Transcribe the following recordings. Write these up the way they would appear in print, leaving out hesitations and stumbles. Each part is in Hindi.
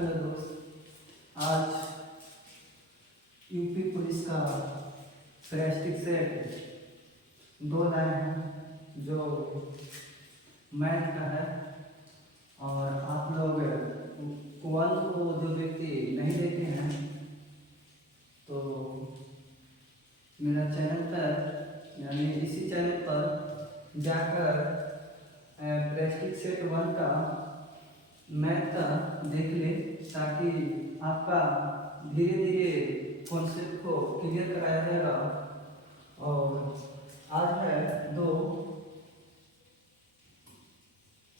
हेलो दोस्त, आज यूपी पुलिस का स्टैटिस्टिक सेट दो लाए हैं जो मैथ का है। और आप लोग वन को जो व्यक्ति नहीं देखे हैं तो मेरा चैनल पर यानी इसी चैनल पर जाकर स्टैटिस्टिक सेट वन का मैथ का देख ले, ताकि आपका धीरे धीरे कॉन्सेप्ट को क्लियर कराया जाएगा। और आज है दो।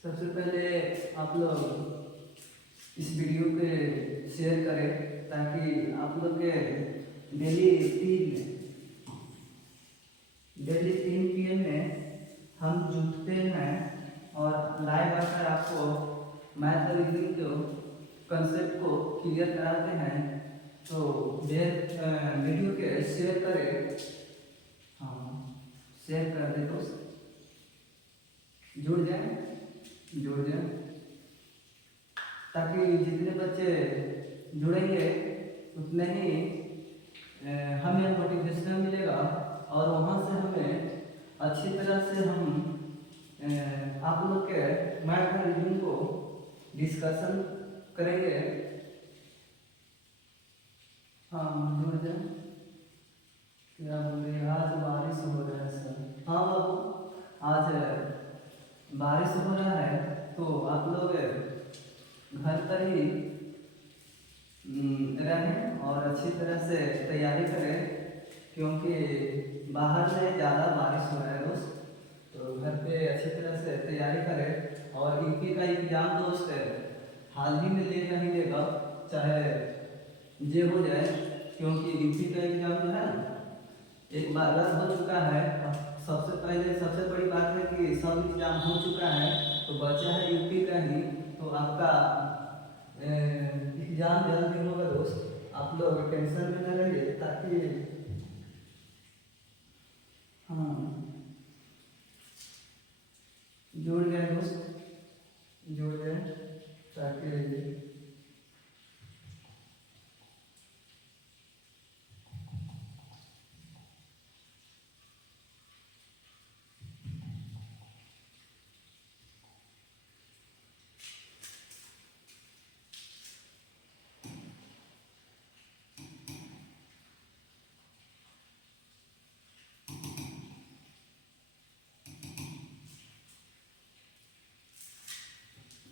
सबसे पहले आप लोग इस वीडियो के शेयर करें ताकि आप लोग के डेली 3 PM में हम जुटते हैं और लाइव आकर आपको मैथ और रीजनिंग के कंसेप्ट को क्लियर कराते हैं। तो वीडियो के शेयर करें। हाँ, शेयर कर दे दोस्त, जुड़ जाए ताकि जितने बच्चे जुड़ेंगे उतने ही हमें मोटिवेशन मिलेगा और वहाँ से हमें अच्छी तरह से हम आप लोग के मैथ और रीजनिंग को डिस्कशन करेंगे। हाँ, जुड़ जाए। क्या बोल रहे हैं, आज बारिश हो रहा है सर? हाँ बाबू, आज बारिश हो रहा है तो आप लोग घर पर ही रहें और अच्छी तरह से तैयारी करें, क्योंकि बाहर में ज़्यादा बारिश हो रहा है दोस्त। तो घर पे अच्छी तरह से तैयारी करें। और यूपी का एग्जाम दोस्त हाल ही में लेना ही लेगा, चाहे जे हो जाए, क्योंकि यूपी का एग्जाम जो है एक बार रद्द हो चुका है। सबसे बड़ी बात है कि सब एग्जाम हो चुका है तो बचा है यूपी का ही। तो आपका एग्जाम जल्दी होगा दोस्त, आप लोग टेंशन में न रहिए। ताकि हाँ, जुड़ गए दोस्त, जुड़ गए ताकि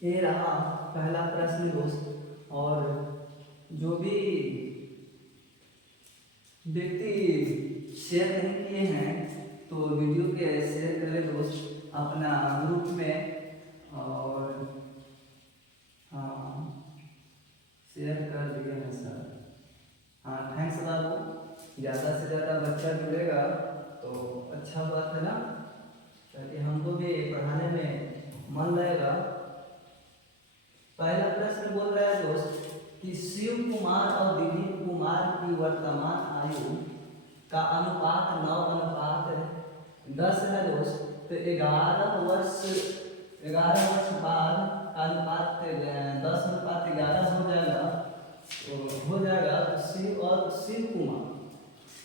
ये रहा पहला प्रश्न दोस्त। और जो भी व्यक्ति शेयर नहीं किए हैं तो वीडियो के शेयर करें दोस्त अपना ग्रुप में। और हाँ, शेयर कर दिए हैं सर। हाँ, थैंक्स बाबू। ज़्यादा से ज़्यादा बच्चा जुड़ेगा तो अच्छा बात है ना, ताकि हमको भी पढ़ाने में मन लगेगा। पहला प्रश्न बोल रहा है दोस्त कि शिव कुमार और दिलीप कुमार की वर्तमान आयु का अनुपात 9:10 है दोस्त। तो 11 वर्ष बाद का अनुपात 10:11 हो जाएगा। तो हो जाएगा शिव कुमार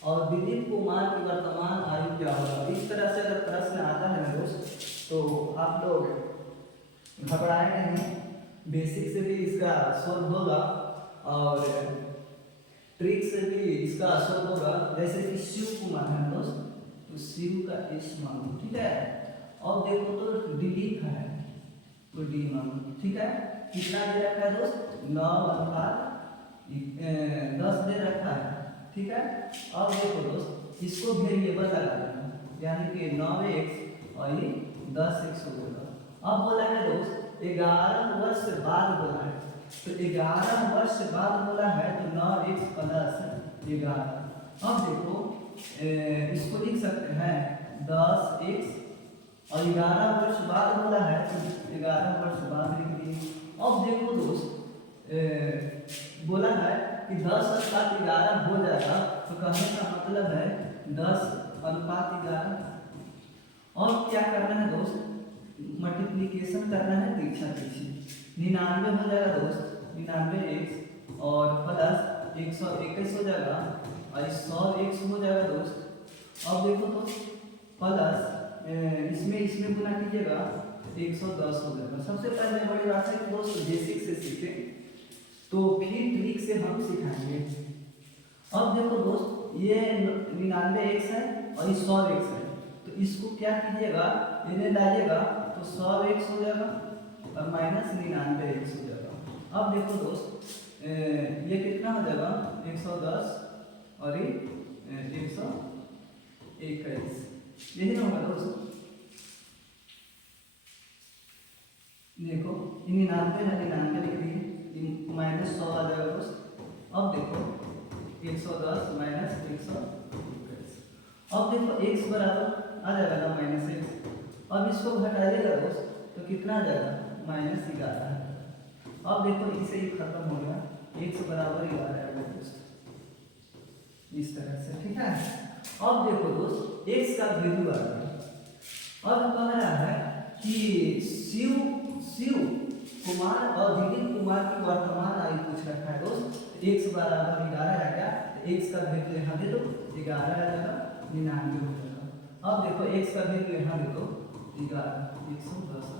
और दिलीप कुमार की वर्तमान आयु क्या होगा। इस तरह से अगर प्रश्न आता है दोस्त तो आप लोग घबराए नहीं, बेसिक से भी इसका सॉल्व होगा और ट्रिक से भी इसका सॉल्व होगा। जैसे कि शिव कुमार है दोस्त, तो शिव का एस मानो, ठीक है। अब देखो तो दिलीप है तो डी मानो, ठीक है। कितना दे रखा है दोस्त? 9:10 दे रखा है, ठीक है। अब देखो दोस्त, इसको वेरिएबल लगा देना, यानी कि 9x और ये 10x होगा। अब बोला है दोस्त 11 वर्ष बाद बोला है, तो 11 वर्ष बाद बोला है तो 9x + 11। अब देखो इसको लिख सकते हैं 10x और 11 वर्ष बाद बोला है तो 11 वर्ष बाद लिख दिए। अब देखो दोस्त बोला है कि 10:11 हो जाएगा, तो कहने का मतलब है 10:11। अब क्या करना है दोस्त? मल्टीप्लिकेशन करना है, पीछा पीछे 99 हो जाएगा दोस्त। 99x और प्लस 121 हो जाएगा और 100x हो जाएगा दोस्त। अब देखो दोस्त प्लस इसमें इसमें गुना कीजिएगा 110 हो जाएगा। सबसे पहले बड़ी बात है कि दोस्त बेसिक से सीखें तो फिर ट्रिक से हम सिखाएंगे। अब देखो दोस्त ये 99x है और ये 100x है, तो इसको क्या कीजिएगा इन्हें लाइएगा तो 100x हो जाएगा और माइनस 99x हो जाएगा। अब देखो दोस्त ये कितना हो जाएगा 110 और ये 121, यही ना होगा दोस्त। देखो 99 है 99 लिख दिए माइनस 100 आ जाएगा दोस्त। अब देखो 110 माइनस 121, अब देखो x बराबर आ जाएगा ना माइनस एक्स। अब इसको घटाइएगा दोस्त तो कितना आ जाएगा -11। अब देखो इसे ही खत्म हो गया, x बराबर 11 आ गया दोस्त, इस तरह से, ठीक है। अब देखो दोस्त x का वैल्यू आ गया। अब कह रहा है कि शिव कुमार और दिलीप कुमार की वर्तमान आयु पूछ रखा है दोस्त। x बराबर 11 आ गया, x का वैल्यू यहाँ दे दो 11 आ जाएगा, 99 हो जाएगा। अब देखो x का वैल्यू यहाँ दे दो 11, 110 आ जाएगा।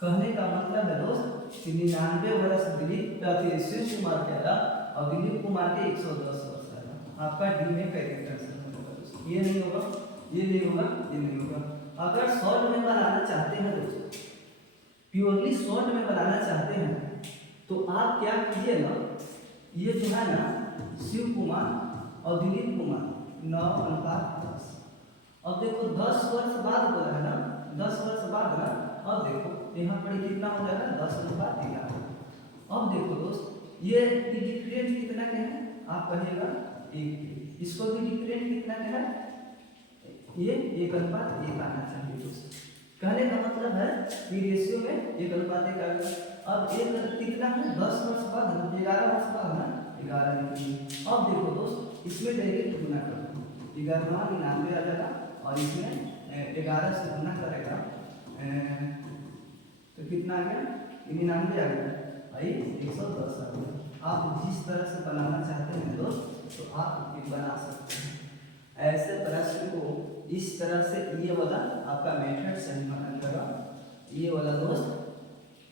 कहने का मतलब है दोस्त कि 99 वर्ष दिलीप शिव कुमार के आया और दिलीप कुमार के 110 वर्ष आया। आपका डी में करेक्ट आंसर होगा दोस्त, ये नहीं होगा, ये नहीं होगा, ये नहीं होगा। अगर शॉर्ट में बनाना चाहते हैं दोस्त, प्योरली शॉर्ट में बनाना चाहते हैं तो आप क्या कीजिए ना, ये जो है ना शिव कुमार और दिलीप कुमार 9:10। अब देखो 10 वर्ष बाद बोला है ना, 10 वर्ष बाद ना। अब देखो यहाँ पर कितना हो जाएगा 10:11। अब देखो दोस्त ये डिफरेंट कितना क्या है आप कहिएगा 1, इसको भी डिफरेंट कितना क्या है, ये 1:1 आना चाहिए दोस्त। कहने का मतलब है कि रेशियो में 1:1 आ गया। अब एक कितना है 10 वर्ष बाद 11 वर्ष बाद ना 11 लिखिए। अब देखो दोस्त इसमें डायरेक्ट गुना कर दो, 11 99 आ जाएगा और इसमें 11 से गुना करेगा तो कितना आ गया 99 आ गया, भाई 110 आ गया। आप जिस तरह से बनाना चाहते हैं दोस्त तो आप ये बना सकते हैं। ऐसे प्रश्न को इस तरह से, ये वाला आपका मेथड सही माना जाएगा। ये वाला दोस्त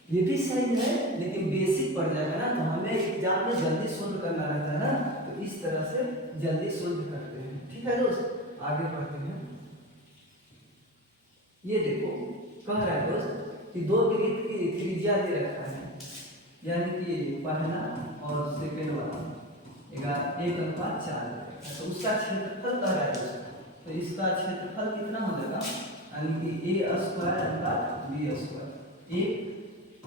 ये भी सही है लेकिन बेसिक पड़ जाएगा ना, तो हमें एग्जाम में जल्दी सोल्व करना रहता है ना, तो इस तरह से जल्दी सोल्व करते हैं, ठीक है दोस्त। आगे बढ़ते हैं। ये देखो कह रहा है दोस्त कि 2 वृत्त की त्रिज्या दे रखा है, यानी कि पहला और सेकेंड वाला 1:4, तो उसका क्षेत्रफल कह रहा है दोस्त। तो इसका क्षेत्रफल कितना हो जाएगा, यानी कि a² अनुपात b², a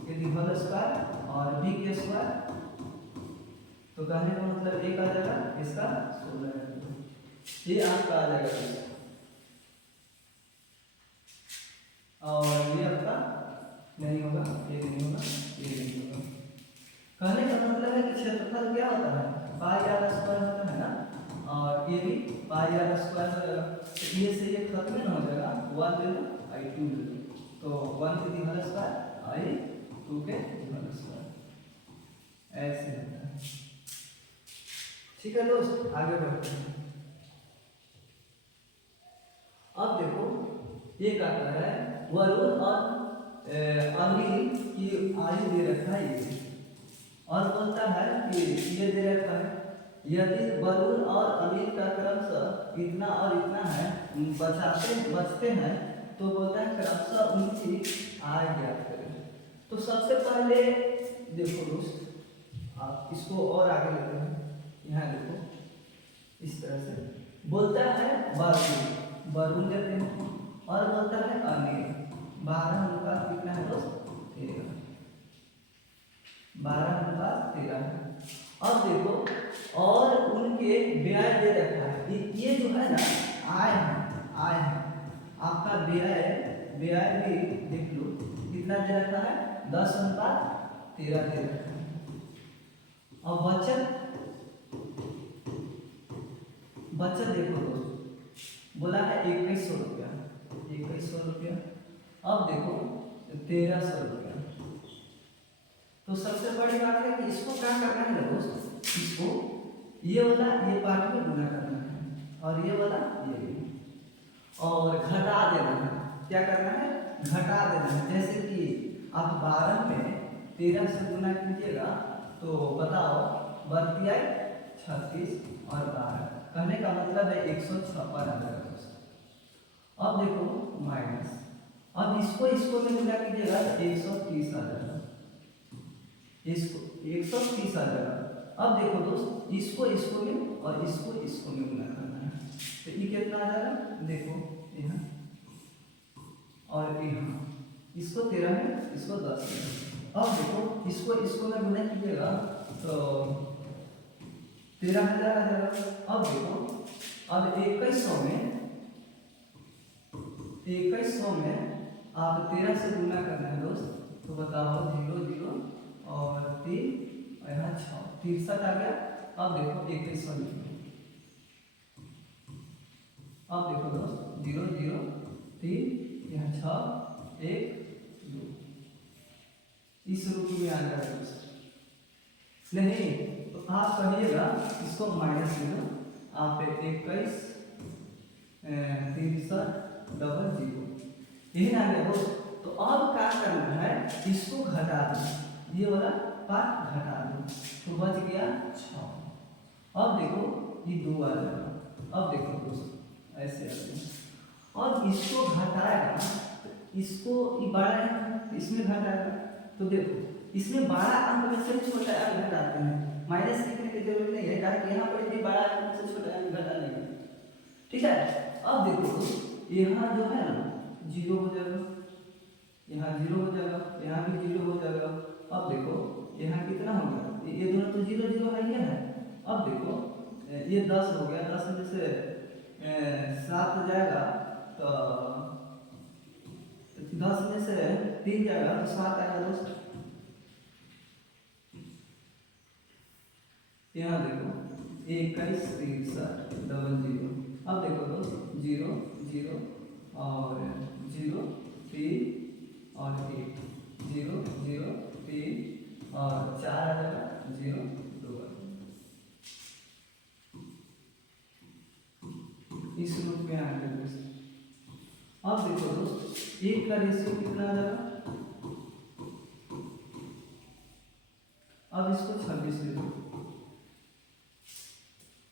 यदि होल स्क्वायर और b के स्क्वायर, तो कहने का मतलब 1 आ जाएगा, इसका 16 है, ये आपका आ जाएगा। और ये आपका नहीं होगा, ये नहीं होगा, ये नहीं होगा। कहने का मतलब है कि क्षेत्रफल क्या होता है πr² होता है ना, और ये भी πr² हो जाएगा। तो ये से ये खत्म ना हो जाएगा, 1 ले लो i2 ले लो, तो 1 के होल स्क्वायर i2 के होल स्क्वायर, ऐसे होता है, ठीक है दोस्त। आगे बढ़ते हैं। अब देखो ये क्या कर रहा है, वरुण और अनिल की आयु दे रखा है ये, और बोलता है कि ये दे रखा है यदि वरुण और अनिल का क्रमशः इतना और इतना है बचते हैं तो बोलता है क्रमशः उनकी आय ज्ञात करें। तो सबसे पहले देखो दोस्त, आप इसको और आगे लेते हैं, यहाँ देखो इस तरह से बोलता है वरुण देते हैं और बोलता है अनिल, 12 कितना है दोस्त 13, 12:13 है। अब देखो और उनके व्यय दे रखा है, ये जो है ना आय है आपका व्यय भी देख लो कितना दे रखा है 10:13 दे रखा है। और बचत देखो दोस्त बोला है 2100 रुपया, 2100 रुपया। अब देखो 1300 रुपया, तो तो सबसे बड़ी बात है कि इसको क्या करना है दोस्त, इसको ये वाला ये पार्ट में गुना करना है और ये वाला ये और घटा देना है। क्या करना है, घटा देना है। जैसे कि आप 12 में 13 से गुना कीजिएगा तो बताओ 32 36 और 12, कहने का मतलब है 156 आ जाएगा। अब देखो माइनस, अब इसको में गुना कीजिएगा तो 130 आ जाएगा, इसको 130 आ जाएगा। अब देखो दोस्त इसको में और इसको में गुना करना है तो ये कितना आ जाएगा, देखो यहाँ और यहाँ, इसको 13 है इसको 10 है। अब देखो इसको में गुना कीजिएगा तो 13,000 आ जाएगा। अब देखो अब 2100 में आप 13 से गुना करना है दोस्त, तो बताओ 0 0 और 3 और यहाँ 6 63 आ गया। अब देखो 2100 लिखो, अब देखो दोस्त 0 0 3 यहाँ 6 1 2, इस रूप में आ जाएगा दोस्त। नहीं तो आप कहिएगा इसको माइनस ले लो, आप 21 63 डबल 0 यही आ गया दोस्त। तो अब क्या करना है, इसको घटा दो, ये वाला पार्ट घटा दो तो बच गया 6। अब देखो ये 2 आ जाएगा। अब देखो दोस्त ऐसे और इसको घटाएगा तो इसको ये 12 इसमें घटाएगा तो देखो इसमें 12 अंक में से छोटा अंक घटाते हैं, माइनस लिखने की जरूरत नहीं है कारण यहाँ पर भी 12 अंक में से छोटा अंक घटा नहीं है, ठीक है। अब देखो यहाँ जो है ना 0 हो जाएगा, यहाँ 0 हो जाएगा, यहाँ भी 0 हो जाएगा। अब देखो यहाँ कितना हो गया, ये दोनों तो 0 0 है ये है। अब देखो ये 10 हो गया, 10 में से 7 जाएगा तो 10 में से 3 जाएगा तो 7 आएगा दोस्त। यहाँ देखो 21 63 डबल 0। अब देखो दोस्त 0 0 और 0 3 और 1 0 0 3 और 4 आ जाएगा 0 2, इस रूप में आ गया दोस्त। अब देखो दोस्त 1 का रेशियो कितना आ जाएगा, अब इसको 26 ले लो,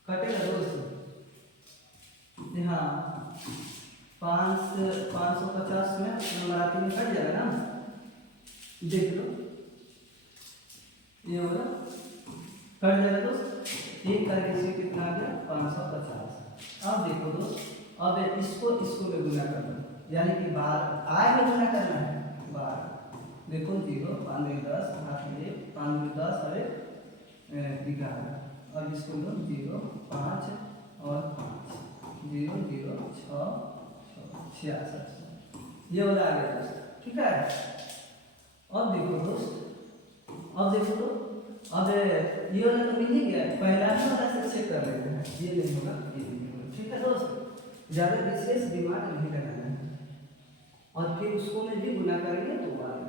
कटेगा दोस्त। यहाँ 550 में नंबराती में कट जाएगा ना, देख लो ये होगा कट जाएगा दोस्त। 1 का रेशियो कितना आ गया 550। अब देखो दोस्त अब इसको में गुना करना, यानी कि 12 आय में गुना करना है 12। देखो 0 5 10 8 1 5 10 और 11। अब इसको लो 0 5 और 5 0 0 6 66, ये वाला आ गया दोस्त, ठीक है। अब देखो दोस्त अब देखो तो अब ये वाला तो मिल ही गया, पहला ही वाला से चेक कर लेते हैं, ये नहीं होगा ये नहीं होगा, ठीक है दोस्त। ज़्यादा विशेष दिमाग नहीं लगाना है और फिर उसको में भी गुना करेंगे तो बात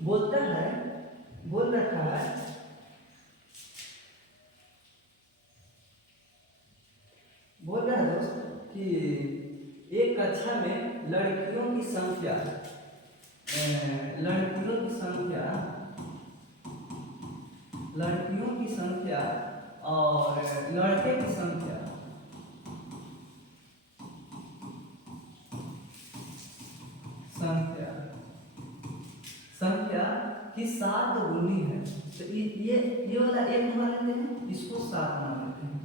बोलता है, बोल रखा है दोस्त कि एक कक्षा में लड़कियों की संख्या और लड़के की संख्या की 7 गुनी है। तो ये वाला 1 मान लेते हैं, इसको 7 मान लेते हैं।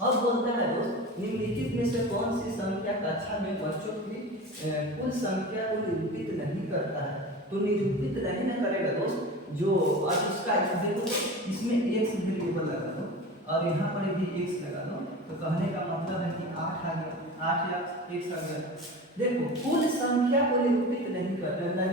अब बोलता है दोस्त निम्नलिखित में से कौन सी संख्या कक्षा में बच्चों की कुल संख्या को निरूपित नहीं करता है। तो निरूपित नहीं ना करेगा दोस्त, जो अब इसका देखो इसमें x वेरिएबल लगा दो और यहाँ पर भी x लगा दो, तो कहने का मतलब है कि 8 आ गया, 8 या x आ गया। देखो कुल संख्या को निरूपित नहीं करता है,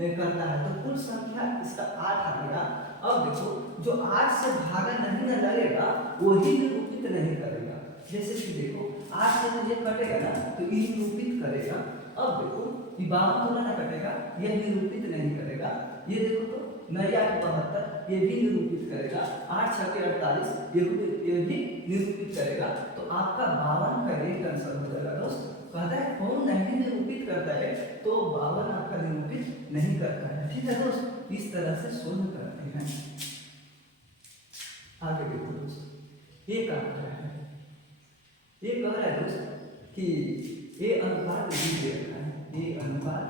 तो कुल संख्या इसका 8 आ गया। अब देखो जो 8 से भागा नहीं न लगेगा वही निरूपित नहीं करेगा। जैसे कि देखो 8 से मुझे कटेगा ना तो ये निरूपित करेगा। अब देखो ये 52 तो ना कटेगा, यह निरूपित नहीं करेगा। ये देखो तो 9 8 72, ये भी निरूपित करेगा। 8 6 के 48, ये भी निरूपित करेगा। तो आपका 52 का करेक्ट आंसर हो जाएगा दोस्त। कहता है कौन नहीं निरूपित करता है, तो 52 आपका निरूपित नहीं करता है। ठीक है दोस्त, इस तरह से सोल्व करते हैं। आगे देखो दोस्त, ये कह रहा है, ये कह रहा है दोस्त कि ए अनुपात बी दे रखा है, ए अनुपात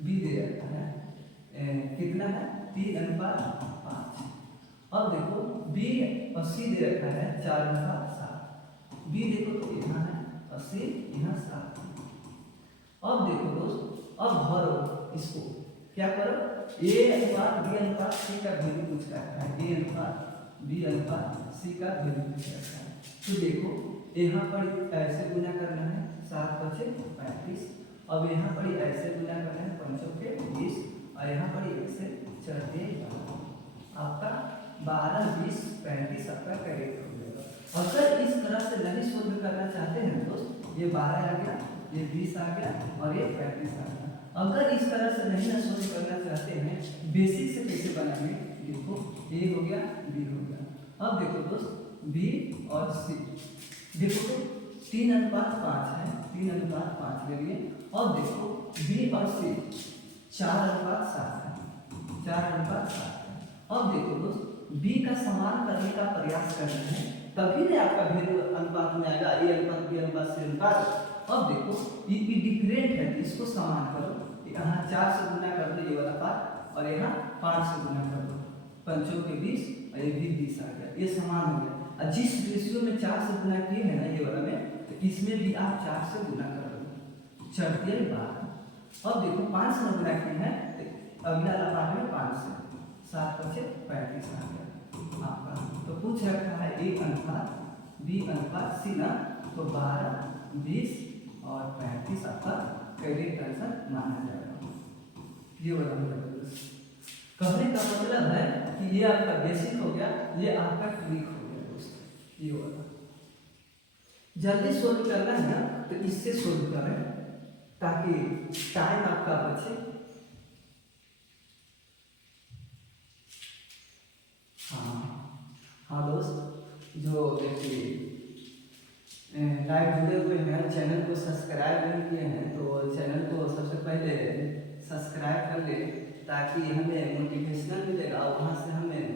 बी दे रखा है, कितना है 3:5। अब देखो बी 80 दे रखा है 4:7, बी देखो तो यहाँ है 80, यहाँ 7। अब देखो दोस्त, अब भरो इसको, क्या करो, ए अनुपात बी अनुपात सी का वैल्यू पूछ रहा है, ए अनुपात बी अनुपात सी का वैल्यू पूछ रहा है। तो देखो यहाँ पर ऐसे गुना करना है, 7 5 35। अब यहाँ पर ऐसे गुना करना है, 5 के 20, और यहाँ पर 1 से 4 के 12, आपका 12 20 35 आपका करेक्ट हो जाएगा। अगर इस तरह से नहीं सोल्व करना चाहते हैं दोस्त, ये 12 आ गया, ये 20 आ गया, और ये 35 आ गया। अगर इस तरह से नहीं ना सोल्व करना चाहते हैं, बेसिक से कैसे बनाएंगे, देखो ए हो गया, बी हो गया। अब देखो दोस्त, बी और सी, देखो तो 3:5 है, 3:5 ले लिए। और देखो बी और सी 4:7 है, 4:7 है। अब देखो दोस्त, बी का समान करने का प्रयास करना है, तभी ना आपका वैल्यू अनुपात में आएगा, ए अनुपात बी अनुपात सी अनुपात। अब देखो ये डिफरेंट है, तो इसको समान करो, यहाँ 4 से गुना कर दो ये वाला पार्ट, और यहाँ 5 से गुना कर दो, 5 के 20, और ये भी 20 आ गया, ये समान हो गया। और जिस रेशियो में 4 से गुना किए हैं ना ये वाला में, तो इसमें भी आप 4 से गुना कर दो, 4 के 12। अब देखो 5 से गुना किए हैं, अगला वाला पार्ट में 5 से, 7 5 35 आ गया आपका। तो पूछ रखा है ए अनुपात बी अनुपात सी ना, तो 12 20 और 35 आपका करेक्ट आंसर माना जाएगा। ये वाला कहने का मतलब है कि ये आपका बेसिक हो गया, ये आपका ट्रिक हो गया दोस्त। ये वाला जल्दी सोल्व करना है ना, तो इससे सोल्व करें ताकि टाइम आपका बचे। हाँ दोस्त, जो व्यक्ति लाइव जुड़े हुए हैं, चैनल को सब्सक्राइब नहीं किए हैं, तो चैनल को सबसे पहले सब्सक्राइब कर ले, ताकि हमें मोटिवेशनल मिलेगा, वहाँ से हमें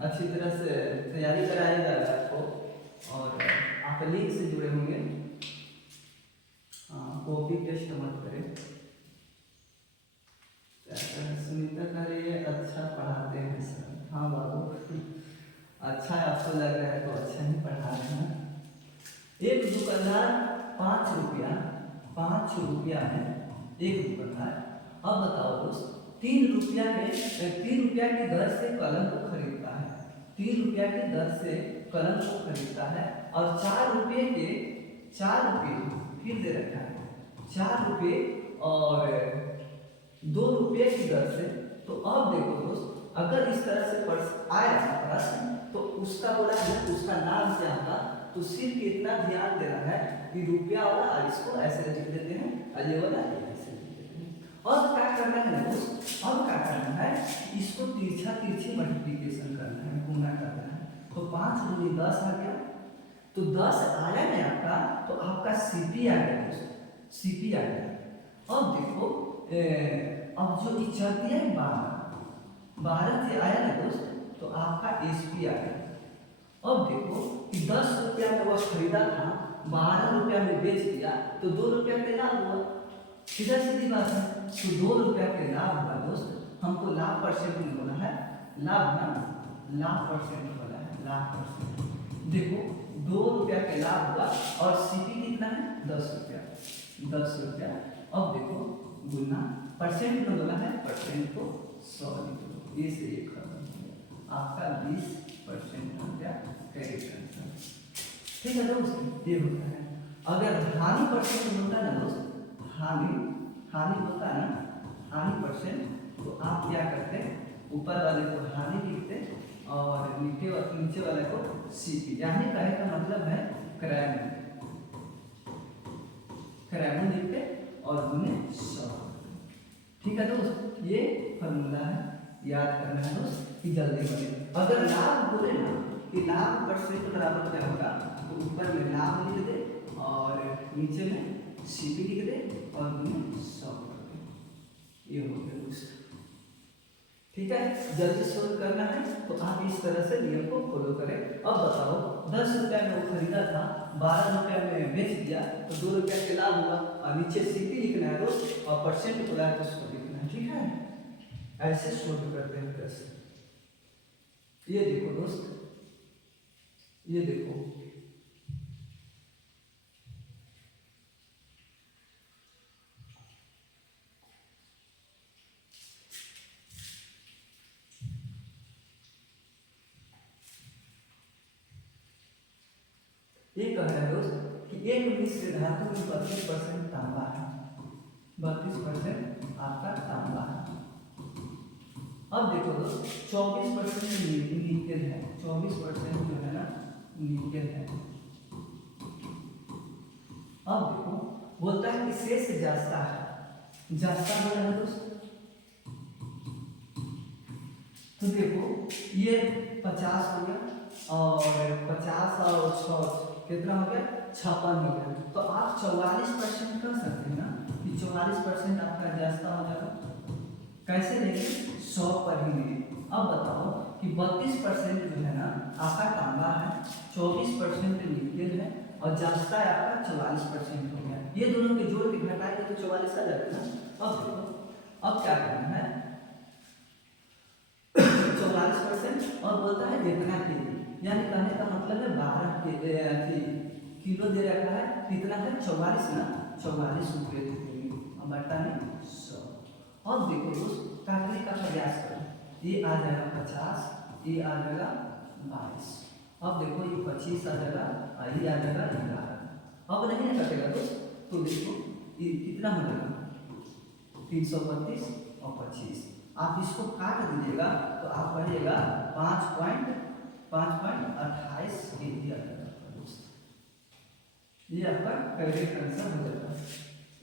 अच्छी तरह से तैयारी कराएगा आपको। और आप लिंक से जुड़े होंगे, कॉपी पेस्ट मत करें। सुनीता कह रही है अच्छा पढ़ाते हैं सर। हाँ बाबू, अच्छा आपको लग रहा है तो अच्छा ही पढ़ा रहे हैं। एक दुकानदार 5 रुपया है, एक दुकानदार। अब बताओ दोस्त, 3 रुपया की दर से कलम को खरीदता है, 3 रुपया की दर से कलम को खरीदता है, और 4 रुपये फिर दे रखा है, 4 रुपये और 2 रुपये की दर से। तो अब देखो दोस्त, अगर इस तरह से आया प्रश्न, तो उसका बोला है उसका नाम क्या होगा, तो सिर्फ इतना ध्यान देना है कि रुपया वाला, और इसको ऐसे लिख देते हैं, और ये वाला ऐसे लिख देते हैं। अब क्या करना है दोस्त, अब क्या करना है, इसको तिरछी मल्टीप्लिकेशन करना है, गुना करना है। तो 5 दूनी 10 आ गया, तो 10 आया ना आपका, तो आपका सीपी आ गया दोस्त, सीपी आ गया। अब देखो अब जो चलती है 12 से आया ना दोस्त, तो आपका एसपी आ गया। अब देखो कि 10 रुपया का वह खरीदा था, 12 रुपया में बेच दिया, तो 2 रुपया के लाभ हुआ, सीधा सीधी बात है। तो 2 रुपया के लाभ हुआ दोस्त, हमको लाभ परसेंट में बोला है, लाभ परसेंट बोला है, लाभ परसेंट। देखो 2 रुपया के लाभ हुआ, और सीपी कितना है 10 रुपया। अब देखो गुना परसेंट में बोला है, परसेंट को 100 लिख दो, ये से एक आपका 20% हो गया करेक्ट आंसर। ठीक है दोस्त, ये होता है। अगर हानि परसेंट होता है ना दोस्त, हानि होता है ना, हानि परसेंट, तो आप क्या करते, ऊपर वाले को हानि लिखते, और नीचे वाले को सीपी। यानी कहने का मतलब है क्रैमन लिखते और गुने 100। ठीक है दोस्त, ये फॉर्मूला है, याद करना है दोस्त कि जल्दी बने। अगर लाभ बोले ना कि लाभ परसेंट बराबर क्या होगा, तो ऊपर में लाभ लिख दे और नीचे में सीपी लिख दे और उन्हें 100 कर दे। ये हो गया दोस्त, ठीक है। जल्दी सोल्व करना है तो आप इस तरह से नियम को फॉलो करें। अब बताओ 10 रुपया में वो खरीदा था, 12 रुपया में बेच दिया, तो 2 रुपया के लाभ हुआ और नीचे सीपी लिखना है दोस्त और परसेंट बोला है तो उसको लिखना है, ठीक है। ऐसे सोल्व करते हैं प्रश्न। ये देखो दोस्त, ये देखो ये कह रहा है दोस्त कि एक मिश्र धातु में 32% तांबा है, 32% आपका तांबा है। अब देखो दोस्त 24% निकेल है, 24% जो है ना निकेल है। अब देखो बोलता है कि शेष जास्ता है, जास्ता बोला है दोस्त, तो देखो ये 50 हो गया और 50 और 6 कितना हो गया, 56 हो गया। तो आप 44% कर सकते हैं ना कि 44% आपका जास्ता हो जाएगा। कैसे लेंगे, 100 पर ही लेंगे। अब बताओ कि 32% जो है ना आपका तांबा है, 24% निकेल है और जास्ता है आपका 44% हो गया। ये दोनों के जोड़ के घटाएंगे तो 44 आ जाएगा ना। अब देखो अब क्या करना है, 44% और बोलता है इतना केजी, यानी कहने का मतलब है 12 किलो दे रखा है, कितना है 44 ना, 44 रुपये देंगे और बटा नहीं 100। अब देखो दोस्त काटने का प्रयास करो, ये आ जाएगा 50, ये आ जाएगा 22। अब देखो ये 25 आ जाएगा और ये आ जाएगा 11। अब नहीं ना कटेगा दोस्त, तो देखो ये कितना हो जाएगा 332 और 25। आप इसको काट दीजिएगा तो आप पढ़िएगा 5.28 केजी आ जाएगा दोस्त। ये आपका करेक्ट आंसर हो जाएगा।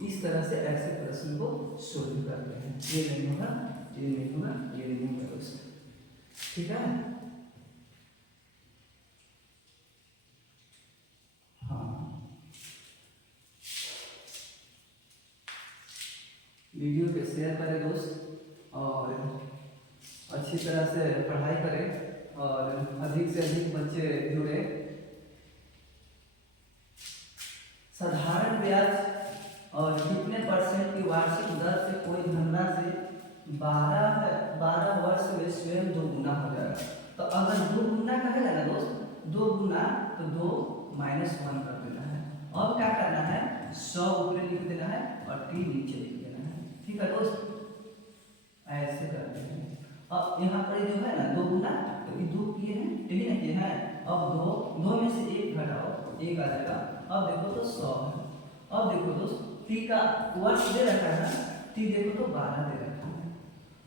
इस तरह से ऐसे प्रश्न को सोल्व करते हैं। ये नहीं होगा, ये नहीं होगा, ये नहीं होगा दोस्त, ठीक है। हाँ, वीडियो को शेयर करें दोस्त और अच्छी तरह से पढ़ाई करें और अधिक से अधिक बच्चे जुड़े। साधारण ब्याज और कितने परसेंट की वार्षिक दर से कोई धनराशि 12 वर्ष में स्वयं 2 गुना हो जाएगा। तो अगर 2 गुना कहेगा ना दोस्त, 2 गुना तो 2 माइनस 1 कर देना है। अब क्या करना है, 100 ऊपर लिख देना है और 3 नीचे लिख देना है, ठीक है दोस्त। ऐसे करते हैं। अब यहाँ पर जो है ना 2 गुना, तो ये 2 किए हैं, यही ना किए हैं। अब 2 में से 1 घटाओ, 1 आ जाएगा। अब देखो तो 100 है। अब देखो दोस्त टी का वर्ष दे रखा है ना, टी देखो तो 12 दे रखा है।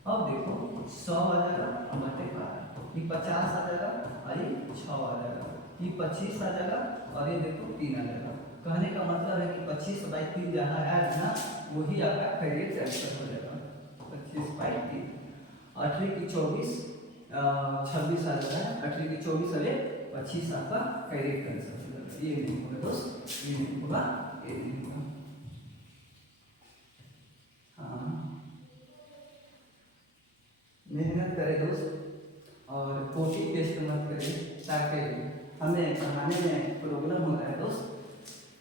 अब देखो 100 आ जाएगा और बटे 12, ये 50 आ जाएगा और ये 6 आ जाएगा, ये 25 आ जाएगा और ये देखो 3 आ जाएगा। कहने का मतलब है कि 25/3 जहाँ आएगा ना वही आपका करेक्ट आंसर हो जाएगा। 25/3, 8 की 24, 26 आ जाता है, 8 की 24 अरे 25 आपका करेक्ट आंसर हो जाएगा। ये नहीं होगा दोस्त, ये नहीं होगा, ये नहीं होगा। हाँ, मेहनत करें दोस्त और कॉपी पेस्ट मत करें ताकि हमें पढ़ाने में प्रॉब्लम होता है दोस्त।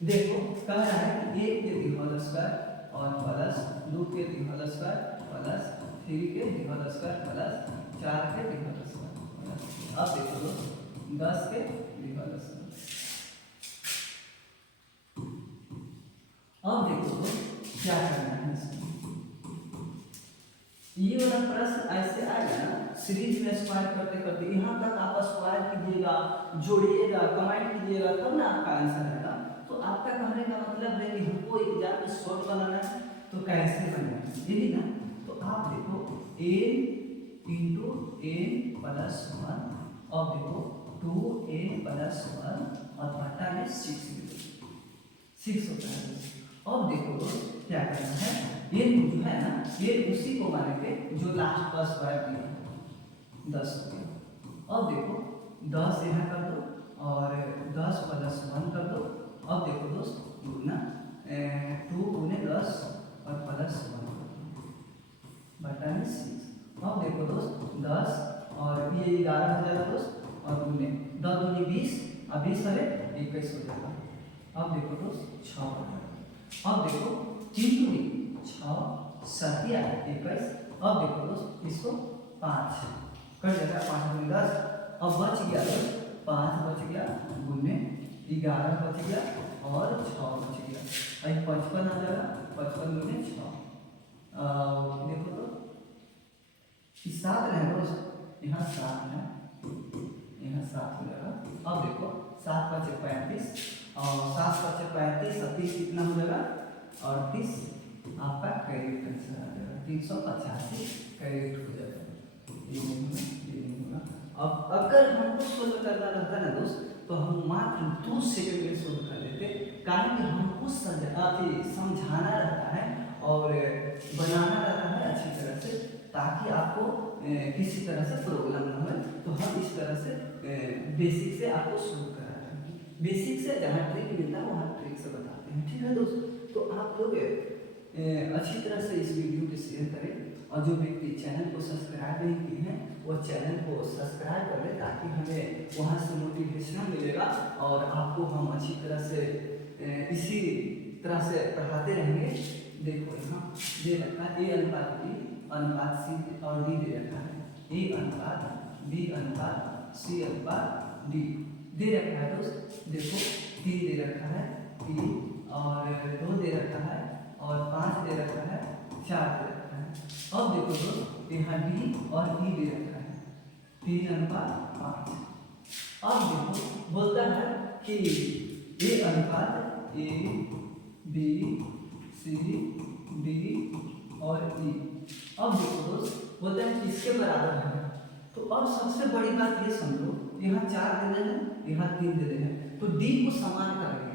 देखो कह रहा है कि 1 के दिहाल स्क्वायर और प्लस 2 के दिहाल स्क्वायर प्लस 3 के दिहाल स्क्वायर प्लस 4 के दिहाल स्क्वायर। अब देखो दोस्त 10 के दिहाल स्क्वायर। अब देखो दोस्त क्या करना है इसमें, ये वाला प्रश्न ऐसे आएगा ना सीरीज में स्क्वायर करते करते यहाँ तक आप स्क्वायर कीजिएगा, जोड़िएगा, कमांड कीजिएगा तब ना आपका आंसर आएगा। तो आपका कहने का मतलब है कि हमको एग्जाम में शॉर्ट बनाना है तो कैसे बनाना है, यही ना। तो आप देखो a इंटू a प्लस 1, अब देखो 2a प्लस 1 और बटा में 6 होता है। अब देखो क्या करना है, ये जो है ना, ये उसी को मानेंगे जो लास्ट का स्क्वायर दिया 10 हो गया। अब देखो 10 यहाँ कर दो और 10 प्लस 1 कर दो। अब देखो दोस्त गुना 2 गुने 10 और प्लस 1 बटा में 6। अब देखो दोस्त 10 और ये 11 हो जाएगा दोस्त और गुने 10 दूनी 20 और 20 वाले 21 हो जाएगा। अब देखो दोस्त 6 हो जाएगा। अब देखो 3 दूनी 6 7 21। अब देखो दोस्त इसको 5 कर जाएगा 5 दूनी 10। अब बच गया दोस्त 5 बच गया गुने 11 बच गया और 6 बच गया। अब 55 आ जाएगा 55 गुने 6। देखो तो 7 है दोस्त, यहाँ 7 है, यहाँ 7 हो जाएगा। अब देखो 7 5 35 और 7 5 35 और 30 कितना हो जाएगा 38 आपका करेक्ट आंसर आ जाएगा 385 करेक्ट हो जाएगा। ये नहीं होगा। अब अगर हमको सोल्व करना रहता ना दोस्त तो हम मात्र 2 सेकंड में सोल्व कर लेते, कारण कि हमको समझाना रहता है और बनाना रहता है अच्छी तरह से, ताकि आपको किसी तरह से प्रॉब्लम ना हो। तो हम इस तरह से बेसिक से आपको सोल्व करा रहे हैं, बेसिक से जहाँ ट्रिक मिलता है वहाँ ट्रिक से बताते हैं। ठीक है दोस्त, तो आप लोग अच्छी तरह से इस वीडियो को शेयर करें और जो व्यक्ति चैनल को सब्सक्राइब नहीं किए हैं वो चैनल को सब्सक्राइब कर ले, ताकि हमें वहाँ से मोटिवेशन मिलेगा और आपको हम अच्छी तरह से इसी तरह से पढ़ाते रहेंगे। देखो यहाँ दे रखा है A अनुपात B अनुपात C और D दे रखा है, A अनुपात B अनुपात C अनुपात D दे रखा है दोस्त। देखो 3 दे रखा है, 3 और 2 दे रखा है और 5 दे रखा है, 4 दे रखा है। अब देखो दोस्त यहाँ D और E दे रखा है 3 अनुपात 5। अब देखो बोलता है कि A अनुपात A B C D और E। अब देखो दोस्त बोलते हैं कि इसके बराबर है। तो अब सबसे बड़ी बात ये समझो, यहाँ 4 दे रहे हैं, यहाँ 3 दे रहे हैं, तो D को समान करेंगे।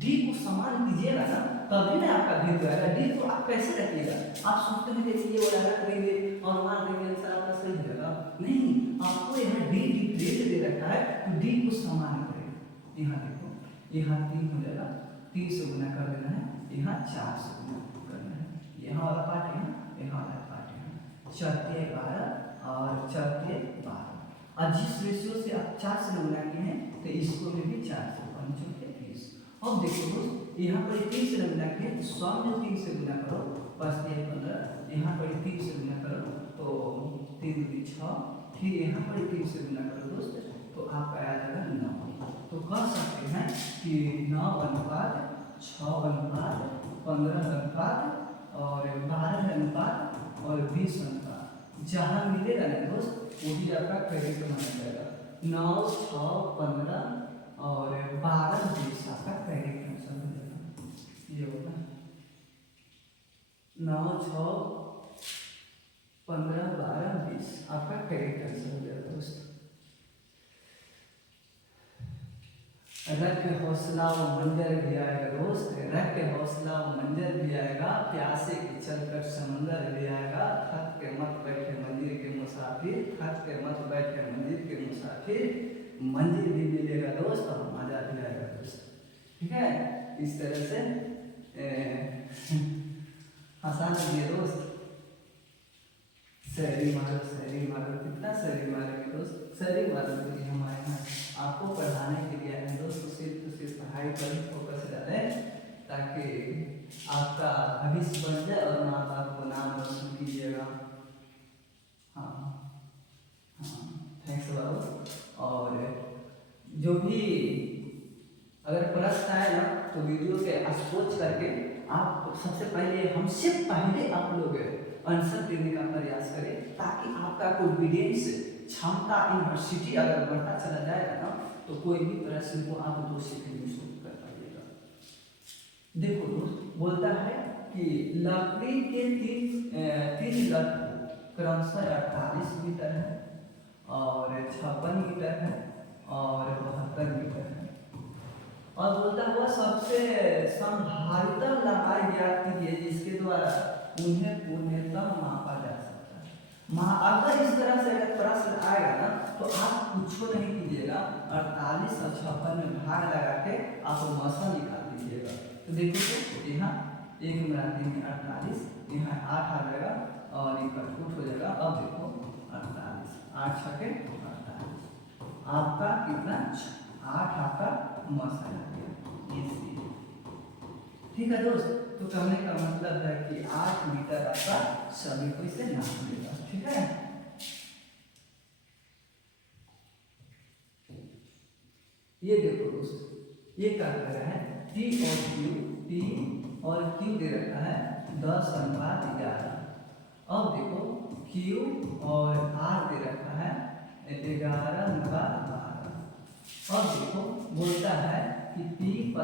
D को समान कीजिएगा ना तभी ना आपका वैल्यू आएगा। D को आप कैसे रखिएगा, आप सोचते हैं कि ये वाला रख देंगे और मान देंगे आंसर आपका सही हो जाएगा। नहीं, आपको यहाँ D डिफरेंट दे रखा है तो D को समान करेगा। यहाँ देखो यहाँ 3 हो जाएगा, 3 से गुना कर देना है, यहाँ 4 से गुना करना है, यहाँ वाला पार्ट यहाँ वाला पार्ट यहाँ 4 12 और 4 12। और जिस रेशियो से आप 4 से गुना किए हैं तो इसको में भी 4 से 5 30। अब देखो दोस्त यहाँ पर 3 से गुना किए तो 100 में 3 से गुना करो, बस 15। यहाँ पर 3 से गुना करो तो 3 2 6, फिर यहाँ पर 3 से गुना करो दोस्त तो आपका आ जाएगा 9। तो कह सकते हैं कि 9 अनुपात 6 अनुपात 15 अनुपात और 12 अनुपात और 20 अनुपात जहाँ मिलेगा ना दोस्त वही आपका करेक्ट माना जाएगा। 9 6 15 और 12 20 आपका करेक्ट आंसर हो जाएगा। ये होगा 9 6 15 12 20 आपका करेक्ट आंसर हो जाएगा दोस्त। रख हौसला वो मंजर भी आएगा दोस्त, रख हौसला वो मंजर भी आएगा, प्यासे की चलकर समंदर भी आएगा। थक के मत बैठे मंदिर के मुसाफिर, थक के मत बैठे मंदिर के मुसाफिर, मंजिल भी मिलेगा दोस्त और मजा भी आएगा दोस्त। ठीक है, इस तरह से आसान है दोस्त। शहरी मारो कितना शहरी मारेंगे दोस्त, शहरी मारो तो हमारे यहाँ आपको पढ़ाने के लिए है दोस्त, सिर्फ पढ़ाई पर ही फोकस रहे ताकि आपका भविष्य बन जाए और माँ बाप को नाम रोशन कीजिएगा। हाँ हाँ, थैंक्स बाबू। और जो भी अगर प्रश्न आए ना तो वीडियो के सोच करके आप सबसे पहले हमसे पहले आप लोग आंसर देने का प्रयास करें, ताकि आपका कॉन्फिडेंस क्षमता यूनिवर्सिटी अगर बढ़ता चला जाएगा ना तो कोई भी प्रश्न को आप 2 सेकंड में सोल्व कर पाइएगा। देखो दोस्त बोलता है कि लकड़ी के 3 लट्टू क्रमशः 48 मीटर है और 56 मीटर है और 72 मीटर है। और बोलता हुआ सबसे संभावित लंबाई ज्ञात कीजिए जिसके द्वारा उन्हें पूर्णतः मापा जा सकता है। अगर इस तरह से अगर प्रश्न आएगा ना तो आप कुछ नहीं कीजिएगा, 48 और 56 में भाग लगा के आप मसा निकाल दीजिएगा। तो देखो तो यहाँ 1 में 48, यहाँ 8 आ जाएगा और ये कटकुट हो जाएगा। अब देखो 48, 8 छके 48, आपका कितना 8 आपका मसा लग गया। ये ठीक है दोस्त। तो कहने का मतलब है कि 8 मीटर आपका सभी को इसे नाप लेगा। ठीक है, ये देखो दोस्त, ये क्या कर रहा है, P और Q दे रखा है 10:11। अब देखो Q और R दे रखा है 11:12। अब देखो बोलता है कि P +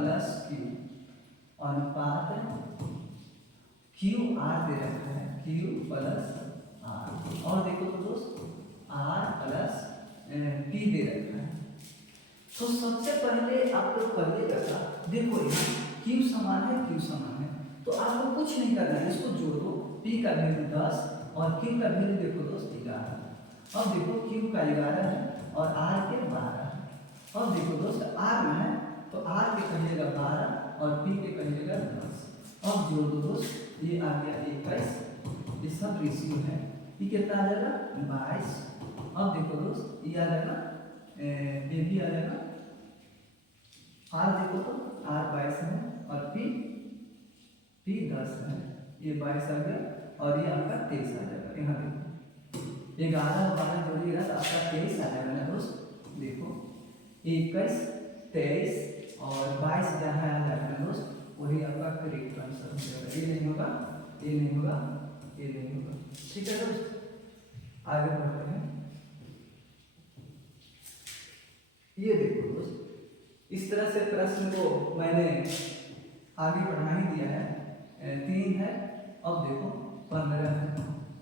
Q अनुपात QR दे रखा है, Q + R। और देखो तो दोस्त R + P दे रखा है। तो सबसे पहले आप लोग करिएगा क्या, देखो यहाँ Q समान है, Q समान है, तो आपको कुछ नहीं करना है, इसको जोड़ दो। P का वैल्यू 10 और Q का वैल्यू देखो दोस्त 11। अब देखो Q का 11 है और R के 12 है। अब देखो दोस्त R में है तो R के कहिएगा 12 और P के कहिएगा 10। अब जोड़ दो दोस्त, ये आ गया 21, ये सब रेशियो है, ये कितना आ जाएगा 22। अब देखो दोस्त ये आ जाएगा, ये भी आ जाएगा, R देखो तो R 22 है और P 10 है, ये 22 आ गया और ये आपका 23 आ जाएगा। यहाँ देखो 11 और 12 जोड़िएगा तो आपका 23 आ जाएगा ना दोस्त। देखो 21, 23 और 22 जहाँ आ जाएगा दोस्त, वही आपका करेक्ट आंसर हो जाएगा। ये नहीं होगा, ये नहीं होगा, ये नहीं होगा। ठीक है दोस्त, आगे बढ़ते हैं। ये देखो दोस्त, इस तरह से प्रश्न को मैंने आगे बढ़ा ही दिया है। 3 है, अब देखो 15 है।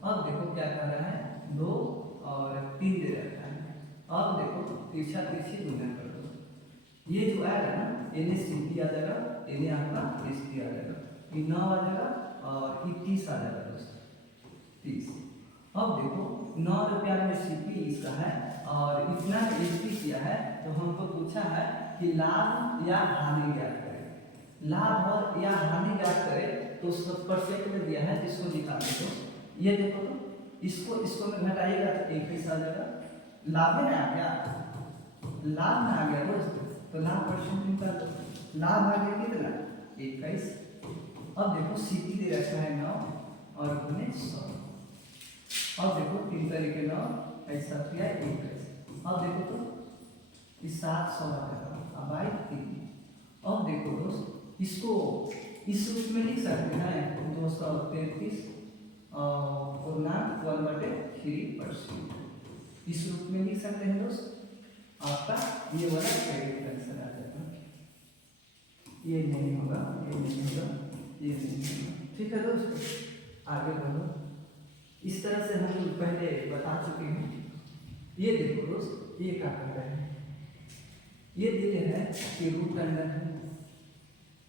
अब देखो क्या कर रहा है, 2 और 3 दे रखा है। अब देखो तिरछा तिरछी गुना कर दो, ये जो आएगा ना इन्हें सीपी आ जाएगा, इन्हें आपका एसपी आ जाएगा, ये 9 आ जाएगा और ये 30 आ जाएगा दोस्त, 30। अब देखो 9 रुपया में सीपी इसका है और इतना एसपी किया है, तो हमको पूछा है कि लाभ या हानि ज्ञात करें। लाभ और या हानि ज्ञात करें तो 70% में दिया है, जिसको निकालने दो। ये देखो तो इसको में घटाइएगा तो 21 आ जाएगा। लाभ में आ गया, लाभ में आ गया दोस्त, तो लाभ परसेंट निकाल दो। लाभ आ गया कितना 21। अब देखो सीपी दे रखा है 9 और अपने 100। अब देखो 3 तरीके 9 ऐसा किया 21। अब देखो तो इस 700 आ जाएगा, अब 3। अब देखो दोस्त इसको इस रूप में लिख सकते हैं 233 और 1/3%। इस रूप में लिख सकते हैं दोस्त। आपका ये वाला करेक्ट आंसर आ जाएगा। ये नहीं होगा, ये नहीं होगा, ये नहीं होगा। ठीक है दोस्त, आगे बढ़ो। इस तरह से हम पहले बता चुके हैं। ये देखो दोस्त, ये क्या कर रहे हैं, ये देते हैं कि रूट अंडर है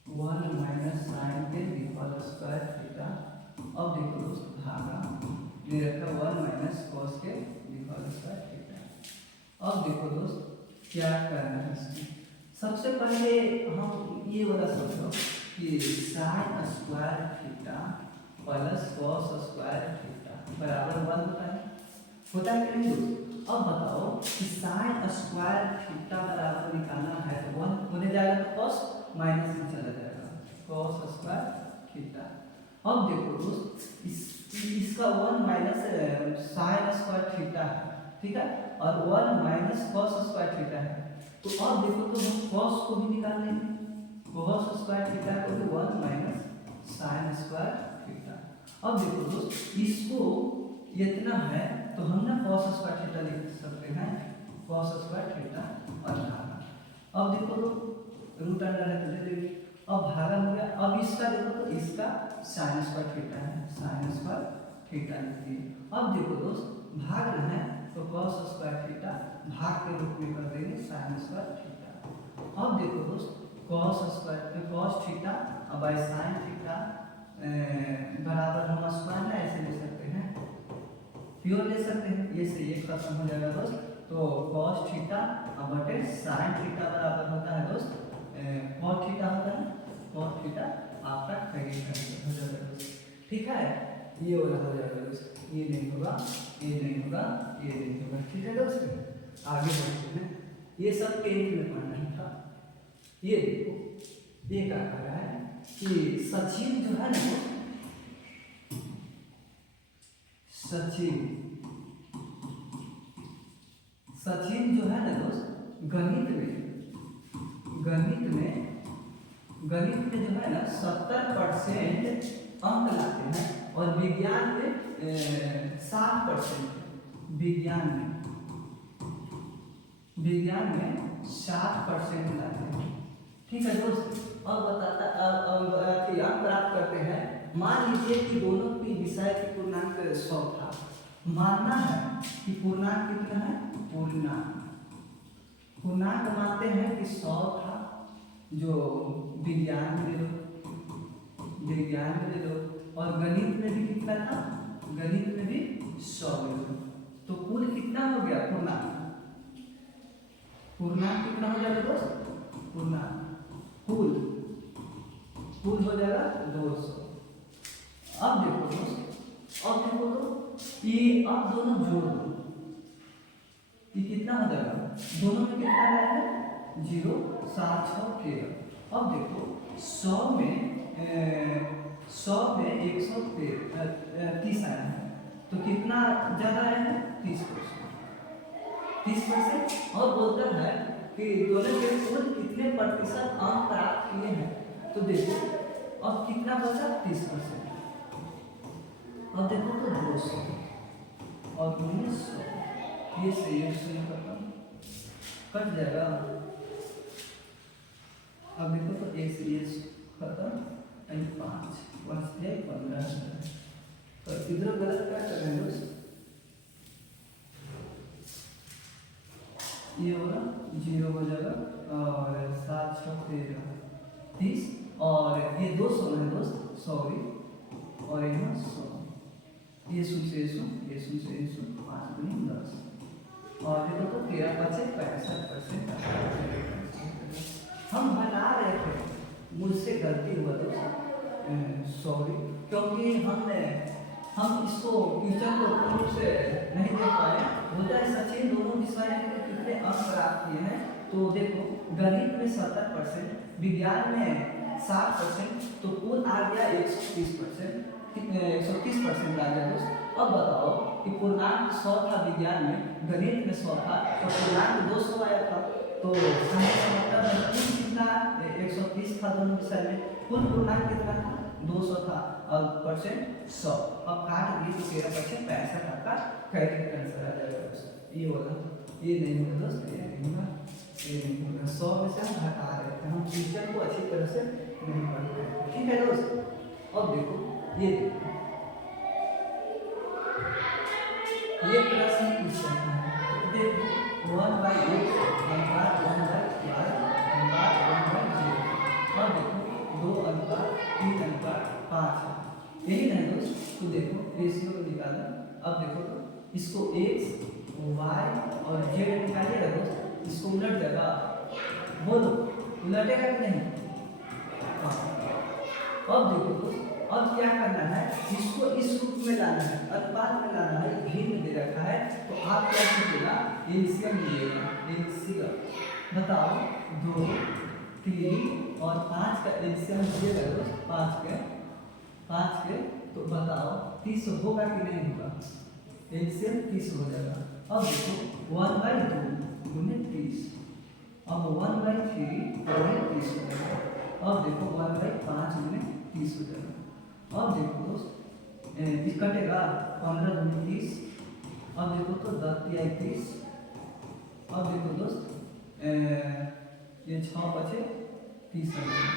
1 - sin के होल² थीटा। अब देखो दोस्त भागा दे रखा 1 - cos के होल² थीटा। अब देखो दोस्त क्या करना है इसमें, सबसे पहले हम ये वाला समझो कि sin² theta plus cos² theta बराबर 1 होता है कि नहीं दोस्त। अब बताओ कि sin² थीटा बराबर निकालना है तो 1 होने जाएगा, तो cos माइनस में चला जाएगा, cos² थीटा। अब देखो दोस्त इसका 1 - sin² थीटा है, ठीक है, और 1 - cos² थीटा है। तो अब देखो तो हम cos को भी निकाल लेंगे, cos² थीटा को भी 1 - sin² थीटा। अब देखो दोस्त इसको इतना है तो हम ना cos² थीटा लिख सकते हैं, cos² थीटा और भागा। अब देखो तो रूट अंडर है तो दे देंगे, अब भागा हो गया। अब इसका देखो तो इसका sin² थीटा है, sin² थीटा लिखिए। अब देखो दोस्त भागना है तो cos² थीटा भाग के रूप में कर देंगे sin² थीटा। अब देखो दोस्त cos theta by sin theta बराबर हम स्क्वायर ना ऐसे ले सकते हैं, प्योर ले सकते हैं, ये से ये खत्म हो जाएगा दोस्त। तो cos थीटा बटे sin थीटा बराबर होता है दोस्त cos थीटा होता है, cos थीटा आपका करेक्ट हो जाएगा दोस्त। ठीक है, ये वाला हो जाएगा दोस्त, ये नहीं होगा, ये नहीं होगा, ये नहीं होगा। ठीक है दोस्त, आगे बढ़ते हैं। ये सब 10th में पढ़ना ही था। ये देखो, ये क्या कह रहा है कि सचिन जो है ना, सचिन जो है ना दोस्त, गणित में जो है ना 70% अंक लाते हैं, और विज्ञान में 60%, विज्ञान में 60% लाते हैं। ठीक है दोस्त, अब बताता अब अंक प्राप्त करते हैं। मान लीजिए कि दोनों की विषय की पूर्णांक 100 था, मानना है कि पूर्णांक कितना है, पूर्णांक मानते हैं कि 100 था, जो विज्ञान में ले लो, और गणित में भी कितना था, गणित में भी 100 ले लो, तो कुल कितना हो गया पूर्णांक कितना हो जाएगा दोस्त, कुल हो जाएगा 200। अब देखो दोस्त, ये अब दोनों जोड़ दो, ये कितना हो जाएगा, दोनों में कितना आया है 0, 7, 6, 13। अब देखो 100 में 130 आया है, तो कितना ज्यादा आया है 30%। और बोलता है कि दोनों के कुल कितने प्रतिशत अंक प्राप्त किए हैं, तो देखो अब कितना बचा 30%, अब देखो तो 200 और 1900, ये सही कट जाएगा। अब देखो तो एक से ये खत्म, 5 बच गए 15। तो इधर गलत क्या कर रहे हैं दोस्त, ये होगा 0 हो जाएगा, और 7, 6, 13, 30, और ये 200 है दोस्त, सॉरी, और यहाँ 100, ये सुन से 5 गुनी 10, और ये तो 13 बचे 65%। हम बना रहे थे, मुझसे गलती हुआ दोस्त, सॉरी, क्योंकि हम इसको क्वेश्चन को पूर्ण रूप से नहीं देख पाए। होता है सचिन दोनों विषय में कितने अंक प्राप्त किए हैं, तो देखो गणित में 70%, विज्ञान में 60%, तो कुल आ गया 130%, 130% आ गया दोस्त। अब बताओ कि पूर्णांक 100 था विज्ञान में, गणित में 100 था, तो पूर्णांक 200 आया था, तो मतलब कुल कितना 130 था दोनों विषय में, कुल पूर्णांक कितना था 200 था, और परसेंट 100। अब काट दिए तो 13% 65 आपका करेक्ट आंसर आ जाएगा दोस्त। ये वाला ये नहीं होगा दोस्त, ये नहीं होगा, ये नहीं होगा, 100 में से हम हटा रहे थे, हम क्वेश्चन को अच्छी तरह से नहीं पढ़ रहे। ठीक है दोस्त, अब देखो ये प्रश्न पूछा है, देखो 1/8 अनुपात 1/12 अनुपात 1/0, और देखो 2:3:5, यही नहीं दोस्त। तो देखो रेशियो को निकालना, अब देखो तो इसको x, y और z निकालिएगा दोस्त, इसको उलट जाएगा, बोलो उलटेगा कि नहीं, हाँ। अब देखो दोस्त, अब क्या करना है, इसको इस रूप में लाना है, अनुपात में लाना है, भिन्न दे रखा है, तो आप क्या कीजिएगा, एलसीएम लीजिएगा, एलसीएम बताओ 2, 3 और 5 का एलसीएम लीजिएगा दोस्त, 5 के, तो बताओ 30 होगा कि नहीं होगा, एलसीएम 30 हो जाएगा। अब देखो 1/2 गुने 30, अब 1/3 गुने 30 हो जाएगा, अब देखो 1/5 गुने 30 हो जाएगा। अब देखो दोस्त ये कटेगा 15 गुने 30, अब देखो तो 10 या 30, अब देखो दोस्त ये 6 बचे 30 हो जाएगा।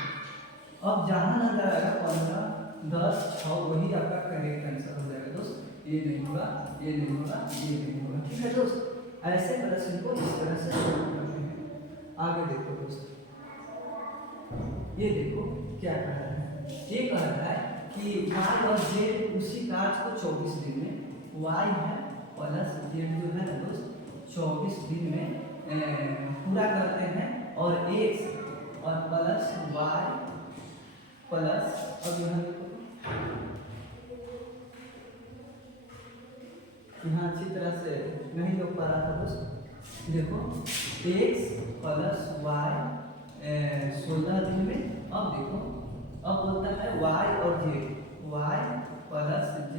अब जहाँ ना जाएगा 15, 10, 6 वही आपका करेक्ट आंसर हो जाएगा दोस्त, ये नहीं होगा, ये नहीं होगा, ये नहीं होगा। ठीक है दोस्त, ऐसे प्रश्न को इस तरह से solve करते हैं। आगे देखो दोस्त, ये देखो क्या कह रहा है, ये कह रहा है कि y और z उसी कार्य को 24 दिन में y है प्लस z जो है ना दोस्त 24 दिन में पूरा करते हैं और x और प्लस y प्लस अब यहाँ अच्छी तरह से नहीं हो पा रहा था दोस्त। देखो x प्लस y 16 दिन में। अब देखो अब बोलता है y और z y प्लस z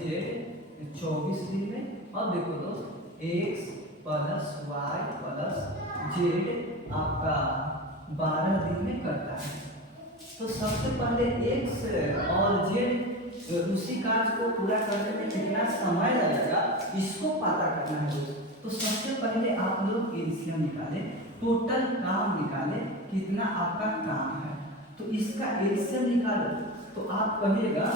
24 दिन में। अब देखो दोस्त x plus y plus z आपका 12 दिन में करता है। तो सबसे पहले x और z उसी कार्य को पूरा करने में कितना समय लगेगा इसको पता करना है दोस्त। तो सबसे पहले आप लोग एलसीएम निकालें, टोटल काम निकालें कितना आपका काम है। तो इसका एलसीएम निकालो तो आप कहिएगा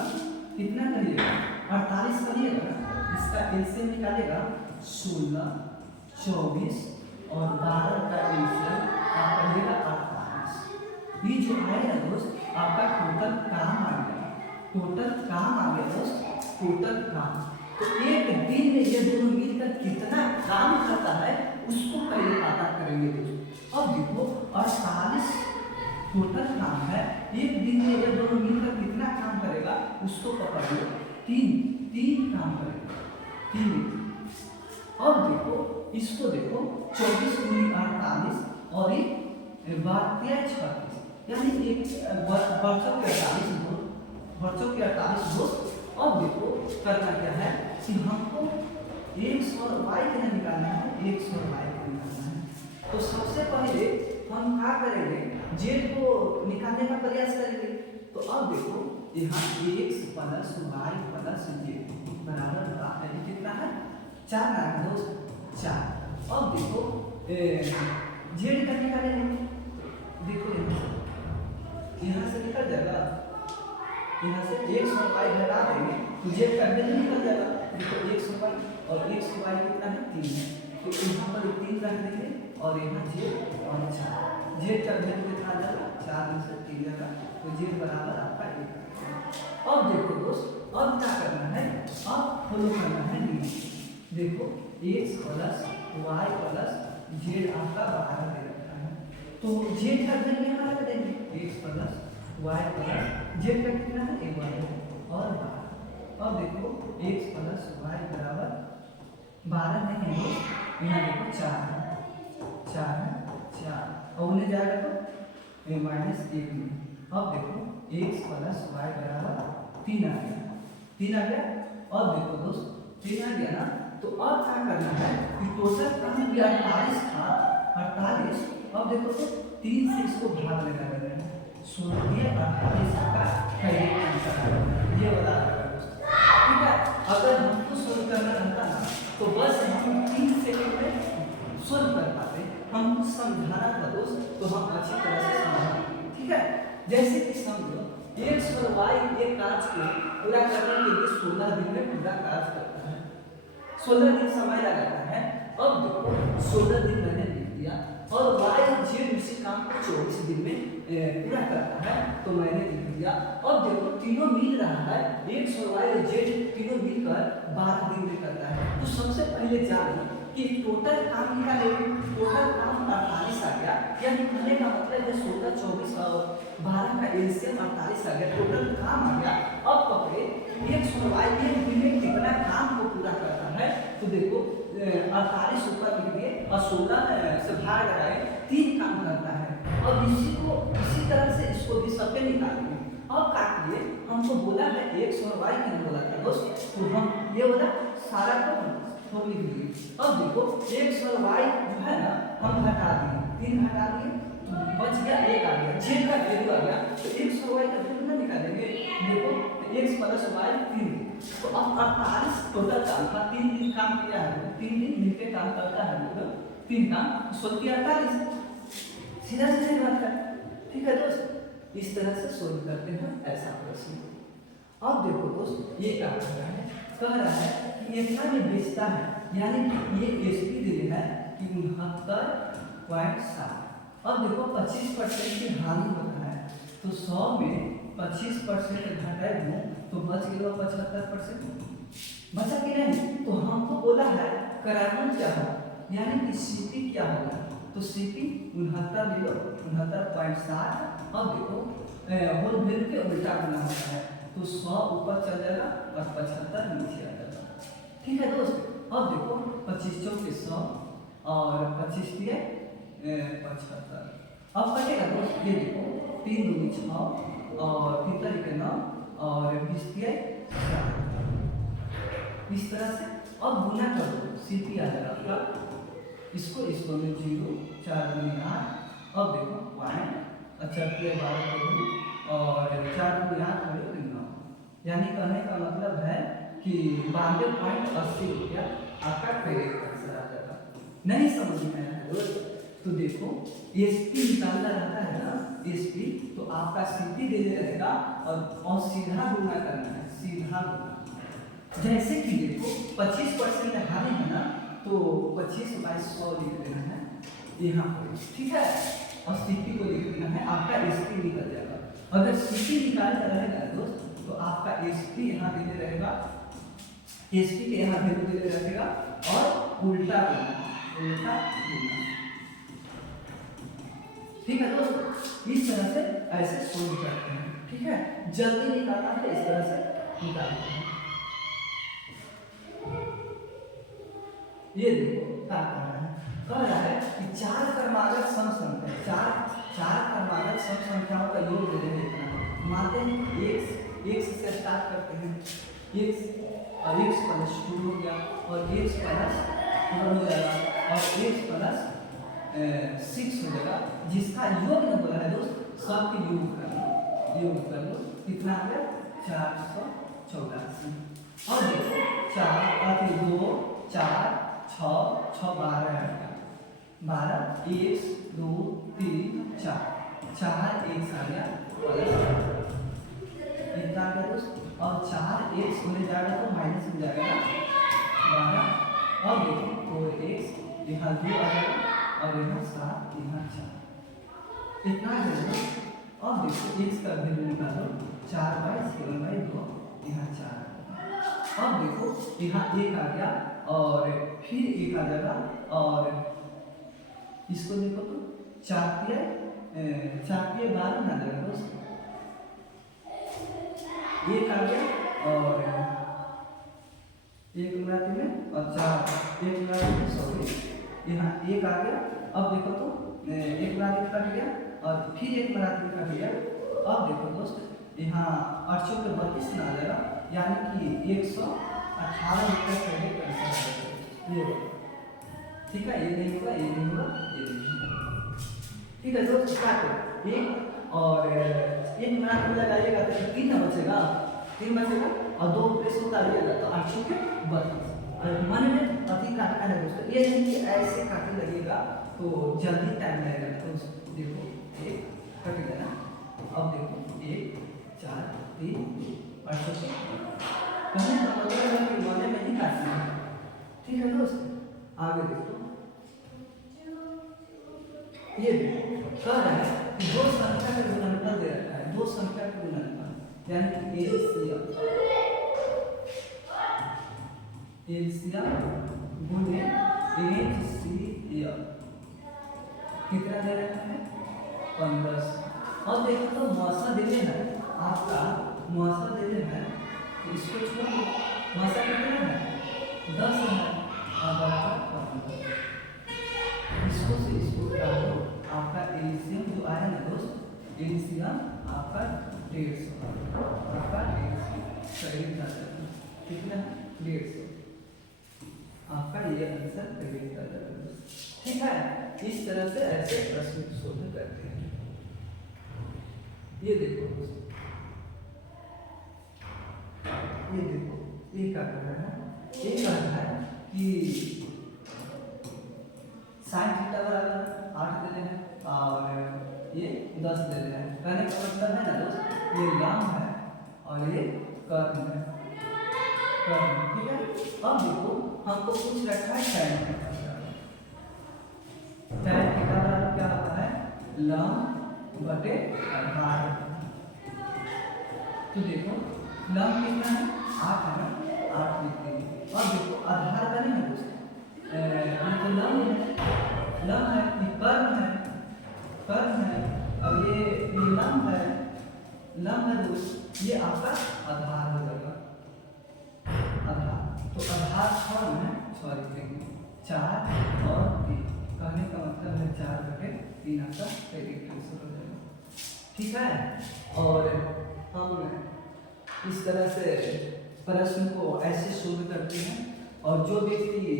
कितना करिएगा 48 करिएगा। इसका एलसीएम निकालेगा 16 24 और 12 का एलसीएम आप कहिएगा 48। ये जो आएगा दोस्त आपका टोटल काम आ गया। टोटल काम आ गया दोस्त, टोटल काम। तो एक दिन में ये दोनों मिलकर कितना काम करता है उसको पहले पता करेंगे दोस्त। अब देखो 48 टोटल काम है, एक दिन में ये दोनों मिलकर कितना काम करेगा उसको पकड़ लो। तीन काम करेगा 3। अब देखो इसको देखो 24 × 48 और एक 36 यानी एक वर्षों के 48 दोस्त। अब देखो करना क्या है कि हमको x और y के निकालना है, x और y को निकालना है। तो सबसे पहले हम क्या करेंगे z को निकालने का प्रयास करेंगे। तो अब देखो यहाँ x plus y plus z बराबर कितना है 4 ना दोस्त 4। अब देखो z का निकालेंगे। देखो यहाँ से निकल जाएगा, यहाँ से x और y घटा देंगे तो z का वैल्यू निकल जाएगा। देखो x और y कितना है 3 है। तो यहाँ पर 3 रख देंगे और यहाँ z और 4। z का वैल्यू कितना जाएगा 4 में से 3 जाएगा तो z बराबर आपका 1। अब देखो दोस्त अब क्या करना है, अब फॉलो करना है नियम। देखो x plus y plus z आपका 12 दे रखा है तो z का वैल्यू यहाँ रख देंगे x plus y plus z का कितना है 1 और 12। अब देखो x प्लस y बराबर 12 नहीं है, यहाँ देखो 4 और उन्हें जाएगा तो -1 में। अब देखो x प्लस y बराबर 3 आ गया। अब देखो दोस्त 3 आ गया ना। तो अब क्या करना है कि टोटल काम 48 था 48। अब देखो तो 3 से इसको भाग लगा देना है 16 48 का पहले आंसर है ये बता रहा है। ठीक है, अगर हमको सोल्व करना रहता ना तो बस हम 3 सेकंड में सोल्व कर पाते। हम समझाना था दोस्त तो हम अच्छी तरह से समझा। ठीक है, जैसे कि समझो x और y एक कार्य को पूरा करने के लिए 16 दिन में पूरा कार्य करता है, 16 दिन समय लगाता है। अब देखो 16 दिन मैंने लिख दिया और y और z उसी काम को 24 दिन में पूरा करता है तो मैंने लिख दिया। अब देखो तीनों मिल रहा है x और y और z तीनों मिलकर 12 दिन में करता है। तो सबसे पहले जानो कि टोटल काम निकालेंगे। टोटल काम 48 आ गया, यानी कहने का मतलब है 16 24 और 12 का एलसीएम 48 आ गया, टोटल काम आ गया। अब पकड़े x और y एक दिन में कितना काम को पूरा करता है। तो देखो 48 ऊपर लिख दिए और 16 से भाग लगाए 3 काम करता है। अब इसी तरह से इसको भी सबके निकालेंगे। अब काट लिए हमको बोला है x और y क्या बोला था दोस्त, तो हम ये वाला सारा को लिख दिए। अब देखो x और y जो है ना हम हटा दिए, 3 हटा दिए तो बच गया 1 आ गया, z का वैल्यू आ गया। तो x और y का वैल्यू ना निकालेंगे। देखो x प्लस y 3। तो अब 48 टोटल काम था, 3 दिन काम किया है, 3 दिन मिलकर काम करता है मतलब 3 काम 48 सीधा बात है। ठीक है दोस्त, इस तरह से सोल्व करते हैं ऐसा प्रश्न। अब देखो दोस्त ये क्या कह रहा है कि इतना में बेचता है, यानी कि ये एसपी दे रहा है कि 69.7। अब देखो 25% की हानि होता है तो 100 में 25% घटाए तो बच गया 75%। बचा कि नहीं? तो हमको बोला है करायन क्या है, यानी कि सीपी क्या होगा, तो सीपी 69 ले लो, 69.60। अब देखो होल वैल्यू के उल्टा करना होता है, तो 100 ऊपर चल जाएगा और 75 नीचे आ जाएगा। ठीक है दोस्त, अब देखो 25 चौके 100 और 25 दिए 75। अब कटेगा दोस्त, ये देखो 3 दूनी 6 और 3 तरीके 9 और 20 दिए 7। इस तरह से अब गुना कर दो, सीपी आ जाएगा आपका, इसको में 0 4 दूनी 8। अब देखो पॉइंट अच्छा 12 को और 4 दूनी 8 करें 9, यानी कहने का मतलब है कि 92.80 रुपया आपका क्रेडिट आंसर आ जाएगा। नहीं समझ में आया दोस्त, तो देखो एसपी निकालना रहता है ना, एसपी तो आपका सीपी दे रहेगा और सीधा गुना करना है, सीधा गुना। जैसे कि देखो 25% हानि है ना, तो 25/100 लिख देना है यहाँ पर, ठीक है, और सीपी को लिख देना है, आपका एसपी निकल जाएगा। अगर सीपी निकालना रहेगा दोस्त, तो आपका एसपी यहाँ दे रहेगा, एसपी के यहाँ वैल्यू दे रहेगा और उल्टा करना, उल्टा करना। ठीक है दोस्त, इस तरह से ऐसे सोल्व करते हैं। ठीक है, जल्दी निकालना है इस तरह से निकालते हैं। ये देखो क्या कह रहा है कि 4 क्रमागत सम संख्या, 4 क्रमागत सम संख्याओं का योग दे रहे हैं। मानते हैं x से स्टार्ट करते हैं, x और x प्लस 2 हो गया और x प्लस 4 हो जाएगा और x प्लस 6 हो जाएगा, जिसका योग न बोला है दोस्त, सबके योग कर लो कितना आ गया 484। और देखो 4 2 4 6 6 12 12 1 2 3 4 1 आ गया इतना आ गया दोस्त, और 4 1 होने जाएगा तो माइनस हो जाएगा 12। अब देखो 4 1 यहाँ 2 आ जाएगा और यहाँ 7 यहाँ 4 इतना आ जाएगा। अब देखो x का वैल्यू निकालो 4/7/2 यहाँ 4। अब देखो यहाँ 1 आ गया और फिर 1 आ जाएगा और इसको देखो तो 4 3 12 ना जाएगा दोस्त, 1 आ गया और 1 गुणा में और 4 1 गुणा में सॉरी यहाँ 1 आ गया। अब देखो तो 1 गुणा कट गया और फिर 1 गुणा कट गया। अब देखो दोस्त यहाँ 8 के 32 ना आ जाएगा, यानी कि 118 रुपये क्रेडिट कर ये, ठीक है, ये नहीं होगा, ये नहीं होगा, ये नहीं होगा। ठीक है दोस्त, क्या करें 1 और 1 गुणा लगाइएगा तो 3 बचेगा, 3 बचेगा और 2 रुपये से उतारिएगा तो 8 के 32। मन में अति काटना है दोस्तों, ये नहीं कि ऐसे काटने लगेगा तो जल्दी टाइम लगेगा। तो देखो 1 कट गया ना, अब देखो 1 4 3 8 कहने का मतलब है कि मन में नहीं काटना है। ठीक है दोस्त, आगे देखो, ये कह रहा है कि 2 संख्या का गुणनफल दे रखा है, 2 संख्या का गुणनफल यानी एलसीएम गुणे एचसीएफ कितना दे रखा है 15। अब देखो तो मौसा दे है आपका, मौसा दे है, इसको छोड़ो, मौसा कितना है 10 है और आपका 15, इसको से इसको काटो, आपका एलसीएम जो आया ना दोस्त, एलसीएम आपका 150, आपका 150 सही कितना 150, आपका ये आंसर क्रेडिट कर जाएगा। ठीक है, इस तरह से ऐसे प्रश्न सोल्व करते हैं। ये देखो दोस्तों, ये देखो ये क्या कर रहा है, ये कह रहा है कि sin थीटा बराबर 8 दे रहे हैं और ये 10 दे रहे हैं। कहने का मतलब है ना दोस्त, ये लंब है और ये कर्व है, ठीक है। अब देखो हमको पूछ रखा है tan थीटा बराबर क्या होता है लंब बटे आधार। तो देखो लम कितना है 8 है ना, 8 लिख देंगे। और देखो आधार का नहीं है दोस्त, ये तो लम है, लम है, ये कर्म है, कर्म है। अब ये लम है, लम है दोस्त, ये आपका आधार हो जाएगा, आधार। तो आधार 6 है, सॉरी देंगे 4 और 3, कहने का मतलब है 4 बटे 3 आपका डायरेक्ट आंसर हो जाएगा। ठीक है, और हम इस तरह से प्रश्न को ऐसे सोल्व करते हैं। और जो व्यक्ति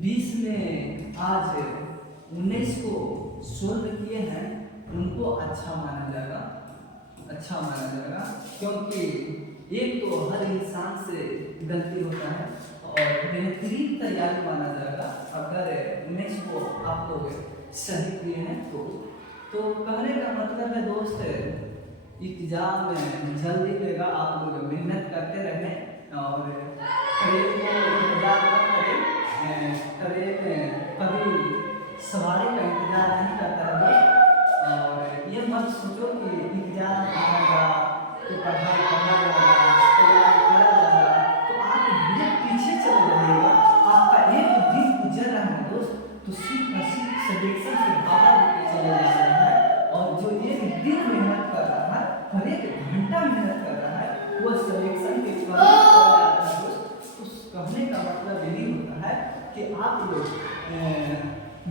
20 में आज 19 को सोल्व किए हैं उनको अच्छा माना जाएगा, अच्छा माना जाएगा, क्योंकि एक तो हर इंसान से गलती होता है और बेहतरीन तैयारी माना जाएगा अगर 19 को आप लोग सही किए हैं तो कहने का मतलब है दोस्त, एग्जाम में जल्दी लेगा, आप लोग मेहनत करते रहें और करीब को इंतजार मत करें, कभी सवारी का इंतजार नहीं करता है दोस्त। और ये मत सोचो कि एग्जाम आएगा तो पढ़ाई करना जाएगा, तैयारी करा जाएगा, तो आप धीरे पीछे चले जाइएगा, आपका एक दिन गुजर रहा है दोस्त, तो सिर्फ सिलेक्शन से बाहर लेके चले जा रहा है। और जो एक दिन मेहनत कर रहा है, हर एक घंटा मेहनत कर रहा है, वो सिलेक्शन के कहने का मतलब यही होता है कि आप लोग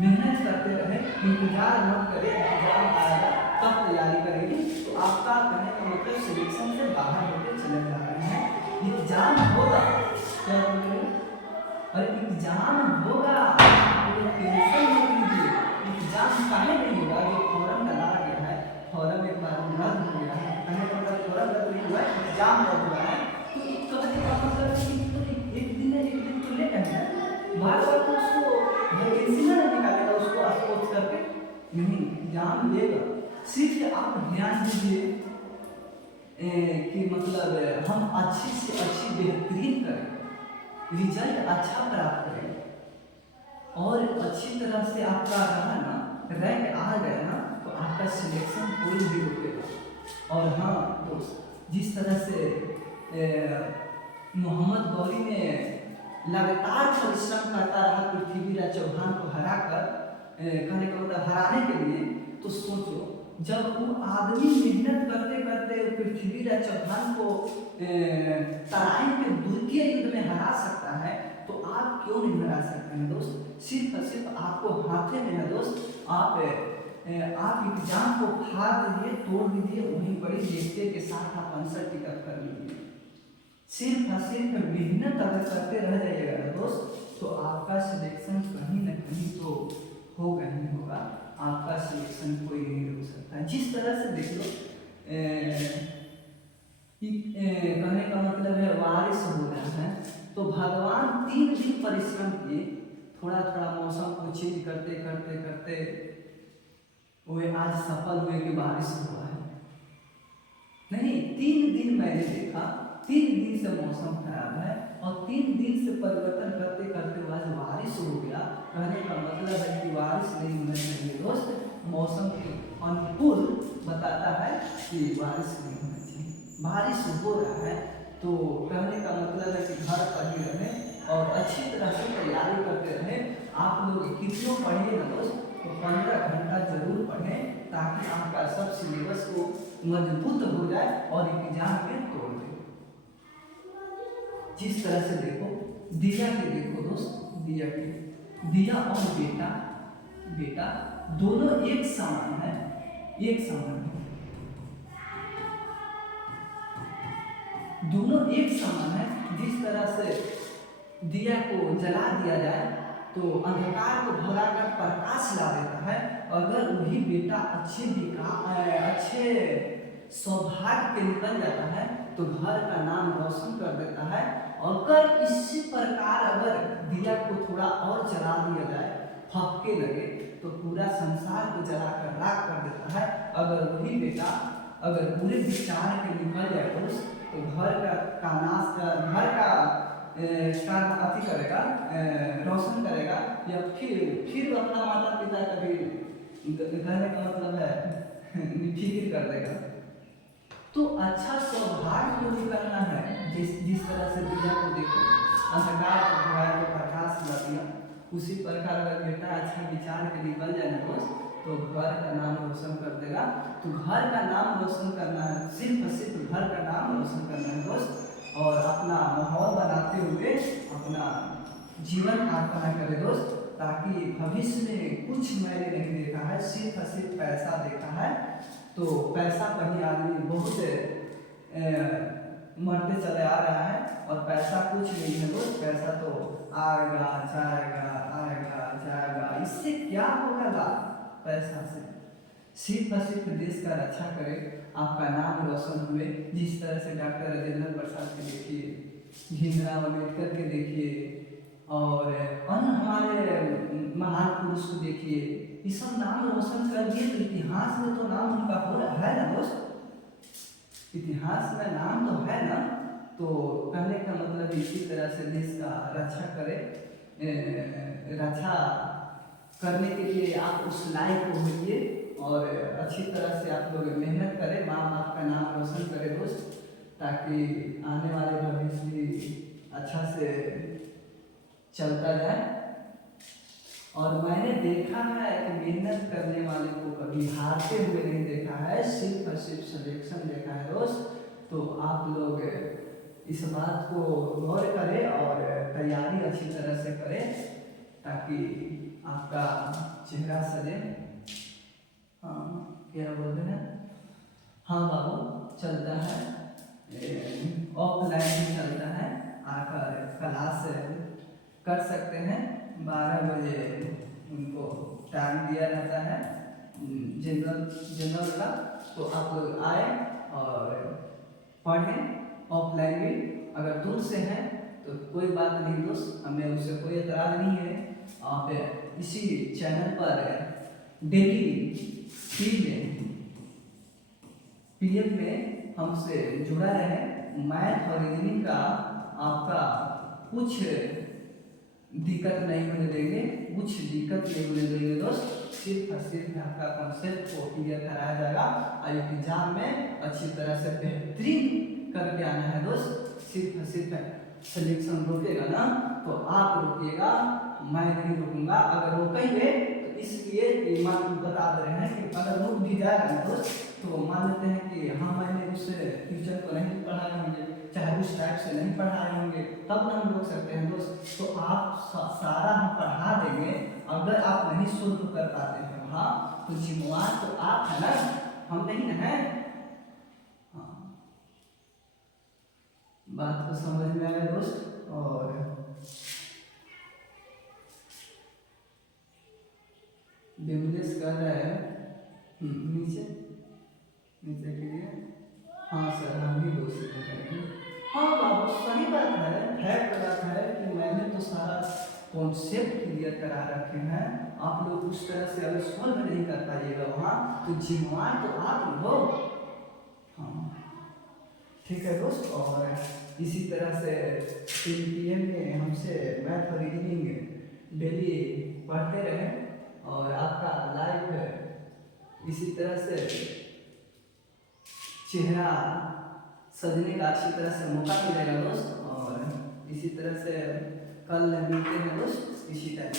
मेहनत करते रहे, इंतजार मत करें, एग्जाम आएगा तब तैयारी करेंगे तो आपका कहने का मतलब सिलेक्शन से बाहर होकर चले जा रहे हैं। एग्जाम होगा, क्या बोल रहे हो? और एग्जाम होगा, टेंशन मत लीजिए, एग्जाम काहे नहीं होगा, जो फॉर्म डाला गया है, फॉर्म एक बार रद्द हो गया है, कहने का मतलब फॉर्म रद्द नहीं हुआ है, एग्जाम रद्द हुआ है, तो कहने का मतलब एक दिन तो लेट है, बार बार तो उसको वैकेंसी ना निकालेगा, उसको अफसोस करके नहीं, एग्जाम लेगा। सिर्फ आप ध्यान दीजिए कि मतलब हम अच्छी से अच्छी बेहतरीन करें, रिजल्ट अच्छा प्राप्त करें और अच्छी तरह से आपका रहा ना, रैंक आ गया ना, तो आपका सिलेक्शन कोई भी रुकेगा। और हाँ दोस्त, जिस तरह से मोहम्मद गौरी ने लगातार परिश्रम करता रहा पृथ्वीराज चौहान को हराकर, कहने का मतलब हराने के लिए, तो सोचो जब वो आदमी मेहनत करते करते पृथ्वीराज चौहान को तराई के द्वितीय युद्ध में हरा सकता है, तो आप क्यों नहीं हरा सकते हैं दोस्त? सिर्फ और सिर्फ आपको हाथे में है दोस्त, आप एग्जाम को फाड़ दीजिए, तोड़ दीजिए, वहीं बड़ी देखते के साथ आप आंसर टिकट कर लीजिए। सिर्फ और सिर्फ मेहनत अगर करते रह जाइएगा दोस्त, तो आपका सिलेक्शन कहीं न कहीं तो होगा ही होगा, आपका सिलेक्शन कोई नहीं रोक सकता है। जिस तरह से देख लो, कहने का मतलब है बारिश हो रहा है, तो भगवान 3 दिन परिश्रम किए, थोड़ा थोड़ा मौसम को चेंज करते करते करते वो आज सफल हुए कि बारिश हुआ है। नहीं, 3 दिन मैंने देखा, 3 दिन से मौसम खराब है और 3 दिन से परिवर्तन करते करते आज बारिश हो गया। कहने का मतलब है कि बारिश नहीं होना चाहिए दोस्त, मौसम के अनुकूल बताता है कि बारिश नहीं होना चाहिए। बारिश हो रहा है तो कहने का मतलब है कि घर पर ही रहें और अच्छी तरह से तैयारी करते रहें। आप लोग कितनों पढ़िए ना दोस्त, तो 15 घंटा जरूर पढ़ें, ताकि आपका सब सिलेबस को मजबूत हो जाए और एग्जाम में तोड़ दे। जिस तरह से देखो, दिया के देखो दोस्त, दिया के, दिया और बेटा, बेटा दोनों एक समान है, एक समान है, दोनों एक समान है। जिस तरह से दिया को जला दिया जाए तो अंधकार को भगाकर प्रकाश ला देता है, अगर वही बेटा अच्छे सौभाग्य के निकल जाता है तो घर का नाम रोशन कर देता है। अगर इसी प्रकार अगर दिया को थोड़ा और जला दिया जाए, फपके लगे, तो पूरा संसार को जलाकर राख कर देता है। अगर वही बेटा अगर पूरे विचार के निकल जाए तो घर का नाश, घर का अति करेगा, रोशन करेगा, या फिर अपना माता पिता का भी कहने का मतलब है फिक्र कर देगा। तो अच्छा स्वभाव को भी करना है। जिस तरह से दिया को देखो, अंधकार को भगाया तो प्रकाश ला दिया, उसी प्रकार अगर बेटा अच्छा विचार के निकल जाए ना दोस्त, तो घर का नाम रोशन कर देगा। तो घर का नाम रोशन करना है, सिर्फ घर का नाम रोशन करना है दोस्त, और अपना माहौल बनाते हुए अपना जीवन यापना करे दोस्त, ताकि भविष्य में कुछ मैंने नहीं देखा है, सिर्फ पैसा देखा है। तो पैसा कहीं आदमी बहुत मरते चले आ रहा है, और पैसा कुछ नहीं है दोस्त। पैसा तो आएगा जाएगा, आएगा जाएगा, इससे क्या होगा लाभ पैसा से? सिर्फ देश का रक्षा करे, आपका नाम रोशन हुए। जिस तरह से डॉक्टर राजेंद्र प्रसाद के देखिए, भीमराव अम्बेडकर के देखिए, और अन्य हमारे महान पुरुष को देखिए, ये सब नाम रोशन कर दिए। तो इतिहास में तो नाम उनका हो रहा है ना दोस्त, इतिहास में नाम तो है ना। तो कहने का मतलब इसी तरह से देश का रक्षा करे, रक्षा करने के लिए आप उस लायक होइए, और अच्छी तरह से आप लोग मेहनत करें, माँ बाप का नाम रोशन करें दोस्त, ताकि आने वाले भविष्य भी अच्छा से चलता जाए। और मैंने देखा है कि मेहनत करने वाले को कभी हारते हुए नहीं देखा है, सिर्फ सिलेक्शन देखा है दोस्त। तो आप लोग इस बात को गौर करें और तैयारी अच्छी तरह से करें, ताकि आपका चेहरा सजे। हाँ क्या बोलते हैं, हाँ बाबू चलता है, ऑफलाइन भी चलता है, आकर क्लास कर सकते हैं। 12 बजे उनको टाइम दिया जाता है जनरल का, तो आप लोग आए और पढ़ें। ऑफलाइन भी अगर दूर से हैं तो कोई बात नहीं दोस्त, हमें उससे कोई एतराज़ नहीं है। आप इसी चैनल पर डेली पीएम में हमसे जुड़ा रहे। मैथ और रीजनिंग का आपका कुछ दिक्कत नहीं होने देंगे, कुछ दिक्कत नहीं होने देंगे दोस्त। सिर्फ आपका कॉन्सेप्ट को क्लियर कराया जाएगा, और एग्जाम में अच्छी तरह से बेहतरीन करके आना है दोस्त। सिर्फ सिलेक्शन रोकेगा ना तो आप रोकिएगा, मैं नहीं रोकूंगा। अगर रोकेंगे तो इसलिए मान बता दे रहे हैं कि अगर रुक भी जाएगा ना दोस्त, तो मान लेते हैं कि हाँ मैंने उससे फ्यूचर को नहीं पढ़ाए होंगे, चाहे उस टाइप से नहीं पढ़ाए होंगे, तब ना हम रोक सकते हैं दोस्त। तो आप सारा हम पढ़ा देंगे, अगर आप नहीं शुद्ध कर पाते हैं वहाँ, तो जिम्मेवार तो आप है ना, हम नहीं ना है। हाँ, बात को समझ में आया दोस्त। और बिजनेस कर रहा है नीचे के लिए, हाँ सर हम भी दोस्त करेंगे। हाँ बाबू सही बात है, फैक्ट बात है कि मैंने तो सारा कॉन्सेप्ट क्लियर करा रखे हैं। आप लोग उस तरह से अगर सॉल्व नहीं कर पाइएगा वहाँ, तो जिम्मेवार तो आप हो। हाँ ठीक है दोस्त। और इसी तरह से पीएम में हमसे मैथ और रीजनिंग डेली पढ़ते रहे, और आपका लाइफ इसी तरह से चेहरा सजने का अच्छी तरह से मौका मिलेगा दोस्त। और इसी तरह से कल मिलते हैं दोस्त इसी टाइम।